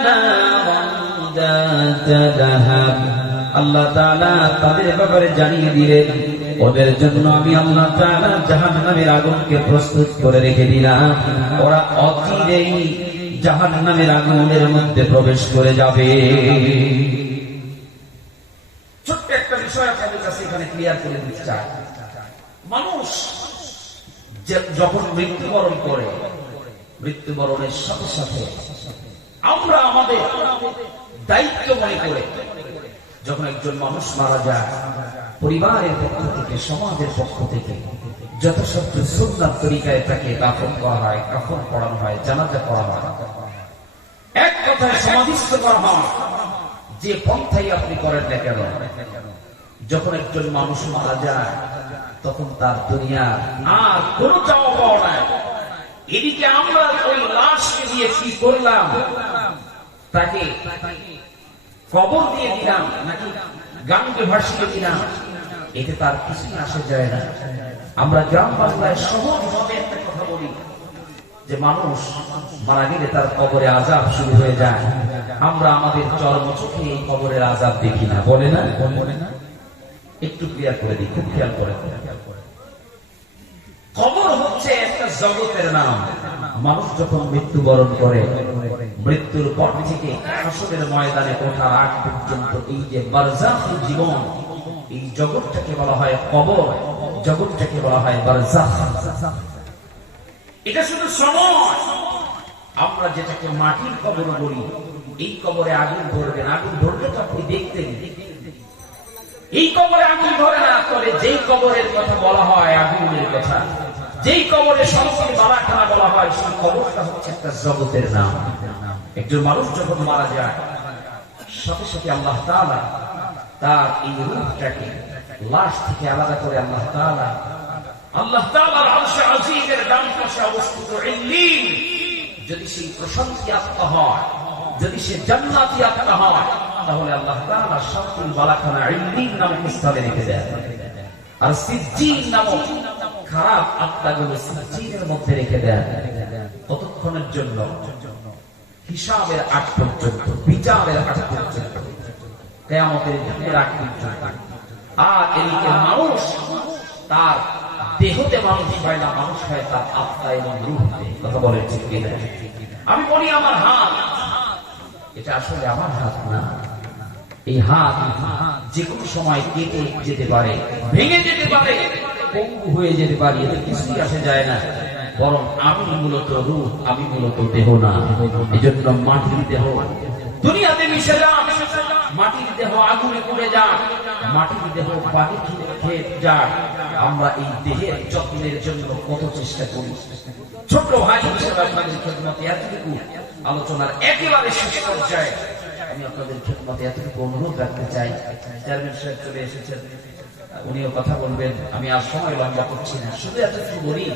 নারান যাতা লাহাব, আল্লাহ তাআলা তাদের ব্যাপারে জানিয়ে দিলেন, ওদের জন্য আমি আল্লাহ তাআলা জাহান্নামের আগুনকে প্রস্তুত করে রেখে দিলাম। ওরা অচিরেই জাহান্নামের আগুনের মধ্যে প্রবেশ করে যাবে। ছোট্ট একটা বিষয় আপনাদের কাছে এখানে ক্লিয়ার করে দিতে চাই। মানুষ যখন মৃত্যুবরণ করে, মৃত্যুবরণের সাথে সাথে আমরা আমাদের দায়িত্ব মনে করে যখন একজন মানুষ মারা যায়, পরিবারের পক্ষ থেকে, সমাজের পক্ষ থেকে যথাসাধ্য সুন্নাত তরিকায় তাকে দাফন করা হয়, কাফন পড়ানো হয়, জানাজা করা হয়, এক কথায় সমাধিস্থ করা হয়। যে পন্থাই আপনি করেন না কেন, যখন একজন মানুষ মারা যায় তখন তার দুনিয়া আর কোনো চাওয়া পাওয়া নাই। এদিকে আমরা ওই লাশকে দিয়ে কি করলাম, তাকে কবর দিয়ে দিলাম নাকি গানকে ভাসিয়ে দিলাম, এতে তার কিছুই আসে যায় না। আমরা গ্রাম বাংলায় সহজভাবে একটা কথা বলি যে মানুষ মারা গেলে তার কবরে আযাব শুরু হয়ে যায়। আমরা আমাদের চরম চোখে এই কবরের আযাব দেখি না, বলে না? একটু ক্লিয়ার করে দিই, খুব খেয়াল করে। কবর হচ্ছে একটা জগতের নাম। মানুষ যখন মৃত্যুবরণ করে, মৃত্যুর পর থেকে হাসরের ময়দানে ওঠার আগ পর্যন্ত এই যে বারজাখের জীবন, এই জগৎটাকে বলা হয় কবর, জগৎটাকে বলা হয় বারজাখ। এটা শুধু সময়। আমরা যেটাকে মাটির কবর বলি, এই কবরে আগুন ধরবেন, আগুন ধরলে তো আপনি দেখতেন। এই কবরে আগুন ধরে না, তবে যেই কবরের কথা বলা হয় আগুনের কথা, যেই কবরে শান্তির বারাখানা বলা হয়, সেই কবরটা হচ্ছে একটা জগতের নাম। একজন মানুষ যখন মারা যায়, সাথে সাথে আল্লাহ তাআলা তার এই রূহটাকে লাশ থেকে আলাদা করে আল্লাহ তাআলার আরশে আজিমের ডান পাশে অবস্থিত ইল্লিন, যদি সেই প্রশান্তি আত্মা হয়, যদি সে জান্নাতি আত্মা হয়, তাহলে আল্লাহ তাআলা শান্তির বালাখানা ইল্লিন নামক স্থানে রেখে দেন। আর সিজ্জিন নামক খারাপ আত্মাগুলো সিজ্জিনের মধ্যে রেখে দেন ততক্ষণের জন্য, হিসাবের আগ পর্যন্ত, বিচারের আগ পর্যন্ত, কিয়ামতের দিনের আগ পর্যন্ত। আর এদিকে মানুষ তার দেহতে মানুষ হয় না, মানুষ হয় তার আত্মা এবং রূহতে। কথা বলেন ঠিক কিনা? আমি বলি আমার হাত, এটা আসলে আমার হাত না। এই হাত যে কোনো সময় কেটে যেতে পারে, ভেঙে যেতে পারে, পঙ্গু হয়ে যেতে পারে, এতে কিছুই আসে যায় না। বরং আমি মূলত রূহ, আমি মূলত দেহ না। এই জন্য মাটির দেহ দুনিয়াতে মিশে যাক, মাটির দেহ আগুনে পুড়ে যাক, মাটির দেহ পানি খেয়ে যাক, আমরা এই দেহের যত্নের জন্য কত চেষ্টা করি। ছোট ভাই হিসেবে আপনাদের খেদমতে এতটুকু আলোচনার একেবারে শেষ পর্যায়ে আমি আপনাদের খেদমতে এতটুকু অনুরোধ রাখতে চাই। চেয়ারম্যান সাহেব চলে এসেছেন, উনিও কথা বলবেন, আমি আর সময় লম্বা করছি না, শুধু এতটুকু বলি,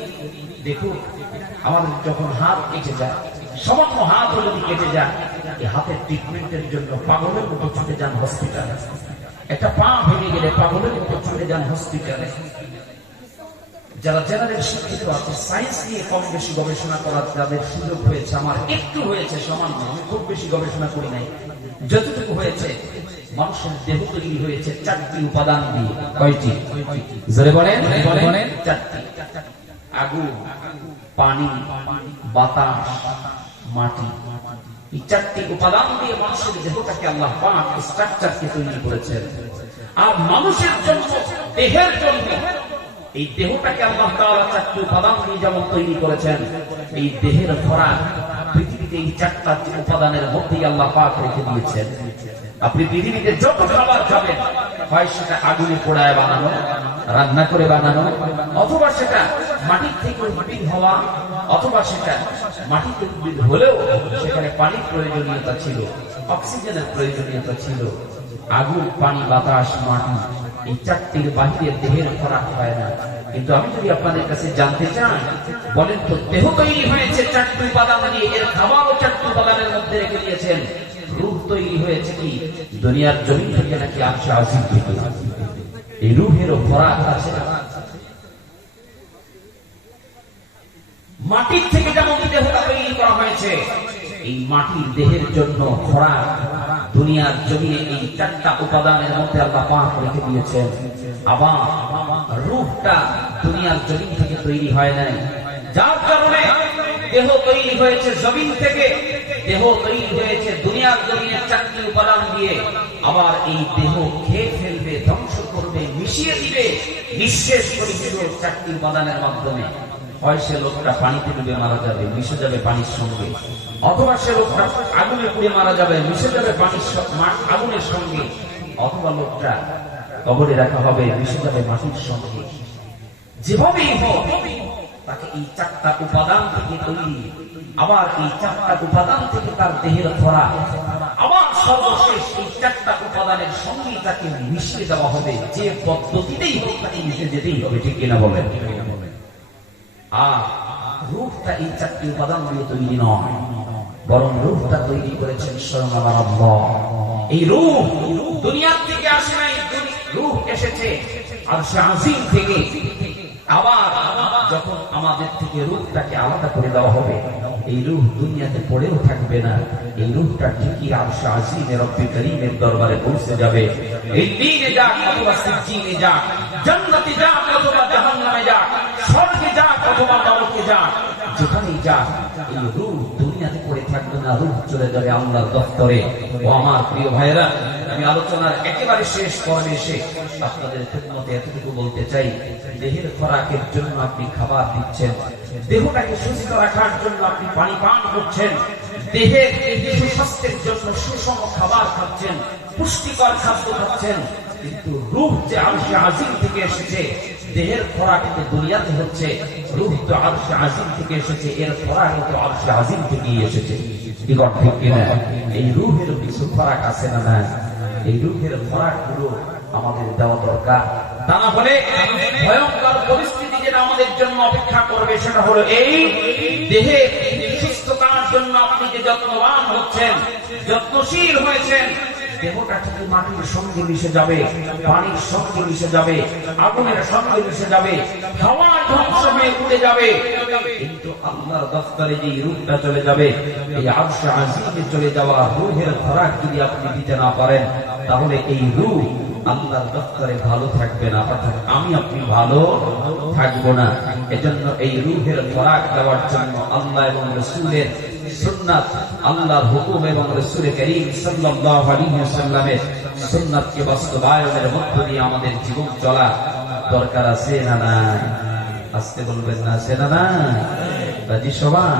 দেখুন আমাদের যখন হাত কেটে যায়, সামান্য হাত যদি কেটে যায়, এই হাতের ট্রিটমেন্টের জন্য পাগলের মতো ছুটে যান হসপিটালে। একটা পা ভেঙে গেলে পাগলের মতো ছুটে যান হসপিটালে। যারা জেনারেল শিক্ষিত আছে, সায়েন্স নিয়ে কম বেশি গবেষণা করার যাদের সুযোগ হয়েছে, আমার একটু হয়েছে, সামান্য, আমি খুব বেশি গবেষণা করি নাই, যতটুকু হয়েছে, মানুষের দেহ তৈরি হয়েছে 4টি উপাদান দিয়ে। কয়টি? জোরে বলেন। চারটি। আগুন, পানি, বাতাস, মাটি। এই 4টি উপাদান দিয়ে মানুষের দেহটাকে আল্লাহ পাক স্ট্রাকচারকে তৈরি করেছেন। আর মানুষের জন্য, দেহের জন্য এই দেহটাকে আল্লাহ তাআলা 4টি উপাদান দিয়ে যেমন তৈরি করেছেন, এই দেহের খোরাক পৃথিবীতে এই 4টা উপাদানের মধ্যেই আল্লাহ পাক রেখে দিয়েছেন। আপনি পৃথিবীতে যত খাবার খাবেন, হয় সেটা আগুনে পোড়ায় বানানো, রান্না করে বানানো, অথবা সেটা মাটির থেকে উদ্ভিদ হওয়া, অথবা সেটা মাটিতে উদ্ভিদ হলেও সেখানে পানির প্রয়োজনীয়তা ছিল, অক্সিজেনের প্রয়োজনীয়তা ছিল। আগুন, পানি, বাতাস, মাটি, এই 4টির বাহিরে দেহের খোরাক হয় না। কিন্তু আমি যদি আপনাদের কাছে জানতে চাই, বলেন তো দেহ তৈরি হয়েছে 4টি উপাদান দিয়ে, এর খাবারও 4টি উপাদানের মধ্যে রেখে দিয়েছেন, রূহ তৈরি হয়েছে কি দুনিয়ার জমিন থেকে নাকি আরশে আজিম থেকে? এই রূহেরও খোরাক আছে। মাটির থেকে যেমন দেহটা তৈরি করা হয়েছে, এই মাটির দেহের জন্য খোরাক দুনিয়ার জমিনে এই চারটা উপাদানের মধ্যে আল্লাহ পাক রেখে দিয়েছেন। আবার রূহটা দুনিয়ার জমিন থেকে তৈরি হয় নাই, যার কারণে দেহ তৈরি হয়েছে জমিন থেকে, দেহ তৈরি হয়েছে দুনিয়ার জমিনের চারটি উপাদান দিয়ে। আবার এই দেহ খেয়ে ফেলবে, ধ্বংস করবে, মিশিয়ে দিবে, নিঃশেষ করে দিবে চারটি উপাদানের মাধ্যমে। হয় সে লোকটা পানিতে ডুবে মারা যাবে, মিশে যাবে পানির সঙ্গে, অথবা সে লোকটা আগুনে পুড়ে মারা যাবে, মিশে যাবে আগুনের সঙ্গে, অথবা লোকটা কবরে রাখা হবে, মিশে যাবে মাটির সঙ্গে। যেভাবেই হোক তাকে এই চারটা উপাদান থেকে তৈরি, আবার এই চারটা উপাদান থেকে তার দেহের খোরাক, আবার সর্বশেষ এই চারটা উপাদানের সঙ্গে তাকে মিশিয়ে দেওয়া হবে। যে পদ্ধতিতেই হোক তাকে মিশে যেতেই হবে, ঠিক কিনা বলেন? আর রূহটা এই চারটি উপাদান দিয়ে তৈরি নয়, বরং রূহটা তৈরি করেছেন স্বয়ং আল্লাহ। এই রূহ দুনিয়ার থেকে আসে নাই, রূহ এসেছে আরশে আজিম থেকে। আবার যখন আমাদের থেকে রূহটাকে আলাদা করে দেওয়া হবে, এই রূহ দুনিয়াতে পড়েও থাকবে না, এই রূহটা ঠিকই আরশে আজিমে রব্বে করিমের দরবারে পৌঁছে যাবে। এই দিনে যাক অথবা সিজ্জিনে যাক, জান্নাতে যাক অথবা জাহান্নামে যাক, স্বর্গে যাক অথবা নরকে যাক, যেখানেই যাক এই রূহ দুনিয়াতে পড়ে থাকবে না, রূহ চলে যাবে আল্লাহর দফতরে। ও আমার প্রিয় ভাইরা, আমি আলোচনার একেবারে শেষ পর্বে এসে আপনাদের খেদমতে এতটুকু বলতে চাই, দেহের খোরাকের জন্য আপনি খাবার দিচ্ছেন, দেহটাকে সুস্থ রাখার জন্য আপনি পানি পান করছেন, দেহের সুস্বাস্থ্যের জন্য সুষম খাবার খাচ্ছেন, পুষ্টিকর খাদ্য খাচ্ছেন, কিন্তু রূহ যে আরশে আজিম থেকে এসেছে, দেহের খোরাক তো দুনিয়াতে হচ্ছে, রূহ তো আরশে আজিম থেকে এসেছে, এর খোরাক তো আরশে আজিম থেকেই এসেছে। ঠিক কিনা? এই রূহের কিছু খোরাক আছে না? না, এই রূহের খোরাক গুলো আমাদের দেওয়া দরকার। তা না হলে ভয়ঙ্কর পরিস্থিতি যেটা আমাদের জন্য অপেক্ষা করবে, সেটা হলো এই দেহে সুস্থতার জন্য আপনি যে যত্নবান হচ্ছেন, যত্নশীল হয়েছেন, দেহটা ঠিক মাটির সঙ্গে মিশে যাবে, পানির সঙ্গে মিশে যাবে, আগুনের সঙ্গে মিশে যাবে, হাওয়ার ধ্বংস হয়ে উড়ে যাবে, কিন্তু আল্লাহর দফতরে যে রূহটা চলে যাবে, এই আরশে আজিমে চলে যাওয়া রূহের খোরাক যদি আপনি দিতে না পারেন, তাহলে এই রূহ আল্লাহর দফতরে ভালো থাকবে না, অর্থাৎ আমি আপনি ভালো থাকবো না। এজন্য এই রূহের খোরাক দেওয়ার জন্য আল্লাহ এবং রাসূলের সুন্নাত, আল্লাহর হুকুম এবং রাসূল করিম সাল্লাল্লাহু আলাইহি ওয়াসাল্লামের সুন্নাতকে বাস্তবায়নের মধ্য দিয়ে আমাদের জীবন চলা দরকার আছে না? না, আস্তে বলবেন না, আছে না? না, রাজি সবাই?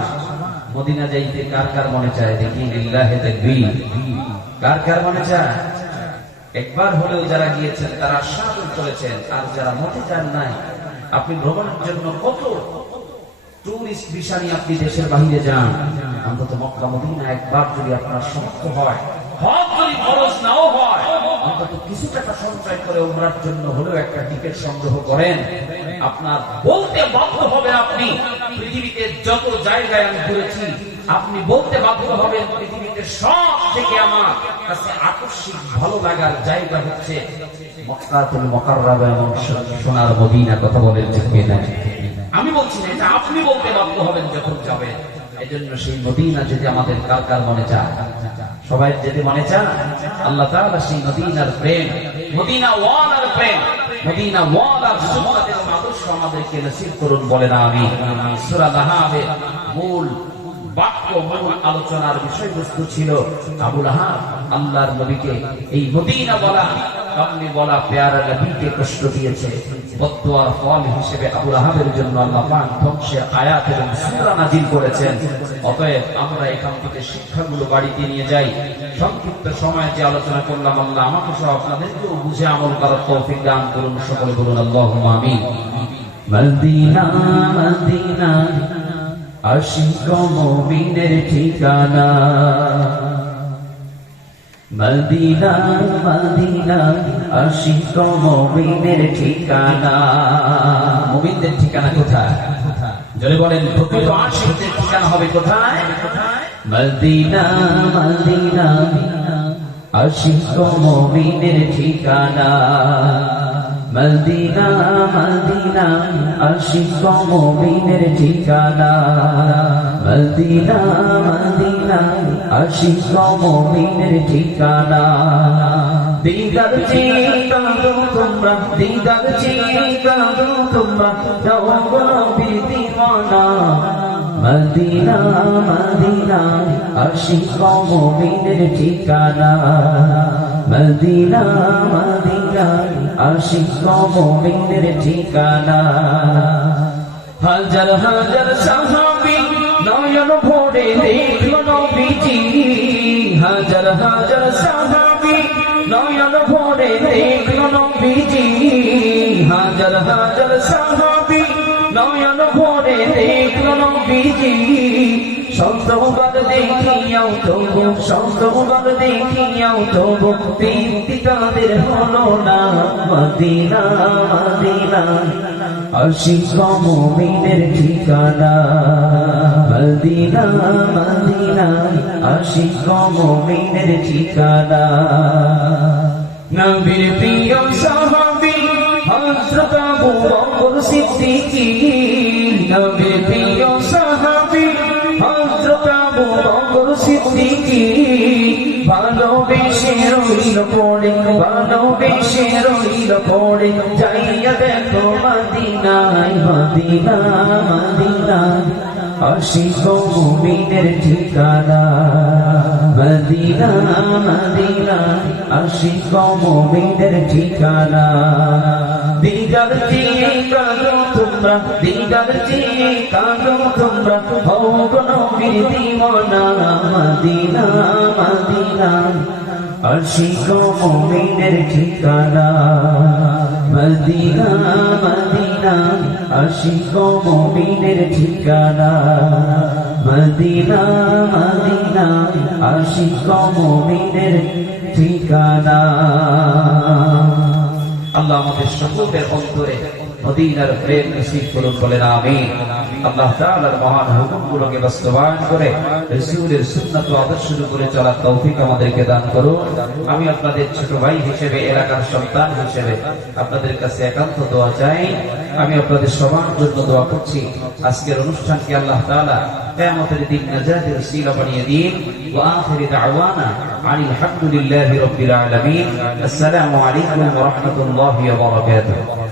মদিনা যাইতে কার কার মনে চায়? দেখি লিল্লাহি তাকবীর। কার কার মনে চায়? একবার হলেও যারা গিয়েছেন তারা সাধু চলেছেন, আর যারা মতে যান নাই, আপনি ভ্রমণের জন্য কত টুরিস্ট ভিসা নিয়ে আপনি দেশের বাহিরে যান, অন্তত মক্কা মদিনা একবার যদি আপনার সামর্থ্য হয়, হজ যদি খরচ নাও হয়, অন্তত কিছু টাকা সঞ্চয় করে উমরার জন্য হলেও একটা টিকিট সংগ্রহ করেন। আপনার বলতে বাধ্য হবে, আপনি পৃথিবীতে যত জায়গায় আমি ঘুরেছি, আপনি বলতে বাধ্য হবেন পৃথিবীতে সব থেকে আমার কাছে আকস্মিক ভালো লাগার জায়গা হচ্ছে মক্কাতুল মুকাররমা এবং সোনার মদিনা। কথা বলেন ঠিক কিনা? আমি বলছি না, এটা আপনি বলতে বাধ্য হবেন যখন যাবেন। এজন্য সেই মদিনা যদি আমাদের কার কার মনে চায়, সবাই যেতে মনে চায়, আল্লাহ তাআলা সেই মদিনার প্রেম, মদিনা ওয়ালার প্রেম, মদিনা ওয়ালার সুন্নাত এবং আদর্শ আমাদেরকে নসিব করুন, বলেন আমিন। সূরা লাহাবের মূল বাক্য, মূল আলোচনার বিষয়বস্তু ছিল আবু লাহাব আল্লাহর নবীকে এই মদিনা বলা, আপনি বলা পেয়ারা নবীকে কষ্ট দিয়েছে। বদদুয়ার ফল হিসেবে আবু লাহাবের জন্য আল্লাহ পাক ধ্বংসের আয়াত এবং সূরা নাযিল করেছেন। অতএব আমরা এখান থেকে শিক্ষাগুলো বাড়িতে নিয়ে যাই। সংক্ষিপ্ত সময়ে যে আলোচনা করলাম, আল্লাহ আমাকে সহ আপনাদেরকেও বুঝে আমল করার তৌফিক দান করুন। সকলে বলুন আল্লাহুম্মা আমিন। মদিনা মদিনা আশিক মুমিনের ঠিকানা, মদিনা মদিনা আশিক মুমিনের ঠিকানা। মুমিনদের ঠিকানা কোথায়? যদি বলেন প্রকৃত আশিকদের ঠিকানা হবে কোথায়? মদিনা মদিনা আশিক মুমিনের ঠিকানা মদিনা মদিনা আশিক মুমিনের ঠিকানা মদিনা মদিনা আশিক মুমিনের ঠিকানা দিদার চেয়ে কাঁদো তোমরা দিদার চেয়ে কাঁদো তোমরা যাও গো নবীর দিওয়ানা মদিনা মদিনা আশিক মুমিনের ঠিকানা মদিনা মদিনা আশিক মুমিনের ঠিকানা হাজার হাজার সাহাবী নয়ন ভরে দেখলো নবীজি হাজার হাজার সাহাবী নয়ন ভরে দেখলো নবীজি হাজার হাজার সাহাবী নয়ন ভরে দেখলো নবীজি শতবার দেখিয়াও তবু শতবার দেখিয়াও তবু তৃপ্তি তাদের হলো না মদিনা মদিনা আশিক মুমিনের ঠিকানা মদিনা মদিনা আশিক মুমিনের ঠিকানা নবীর প্রিয় সাহাবী হযরত আবু বকর সিদ্দিক নবীর প্রিয় সাহাবী হযরত আবু বকর সিদ্দিক ভালোবেসে রইল পড়ে ভালোবেসে রইল পড়ে যাইয়া দেখো মদিনায় মদিনা মদিনা আশিক মুমিনের ঠিকানা মদিনা মদিনা আশিক মুমিনের ঠিকানা দিদার চেয়ে কাঁদো তোমরা দিদার চেয়ে কাঁদো তোমরা হও গো নবীর দিওয়ানা মদিনা মদিনা আশিক মুমিনের ঠিকানা মদিনা মদিনা আশিক মুমিনের ঠিকানা মদিনা মদিনা আশিক মুমিনের ঠিকানা আল্লাহ আমাদের সকলের অন্তরে মদিনার প্রেম নসিব করুন বলেন আমিন আল্লাহ তাআলার মহান হুকুমগুলোকে বাস্তবায়ন করে রাসূলের সুন্নাত ও আদর্শের উপরে চলার তৌফিক আমাদেরকে দান করুন আমি আপনাদের ছোট ভাই হিসেবে এলাকার সন্তান হিসেবে আপনাদের কাছে একান্ত দোয়া চাই আমি আপনাদের সবার জন্য দোয়া করছি আজকের অনুষ্ঠানকে আল্লাহ তাআলা কিয়ামতের দিন নাজাতের ওসিলা বানিয়ে দিন ওয়া আখিরি দাওয়ানা আনিল হামদুলিল্লাহি রাব্বিল আলামিন আসসালামু আলাইকুম ওয়া রাহমাতুল্লাহি ওয়া বারাকাতুহু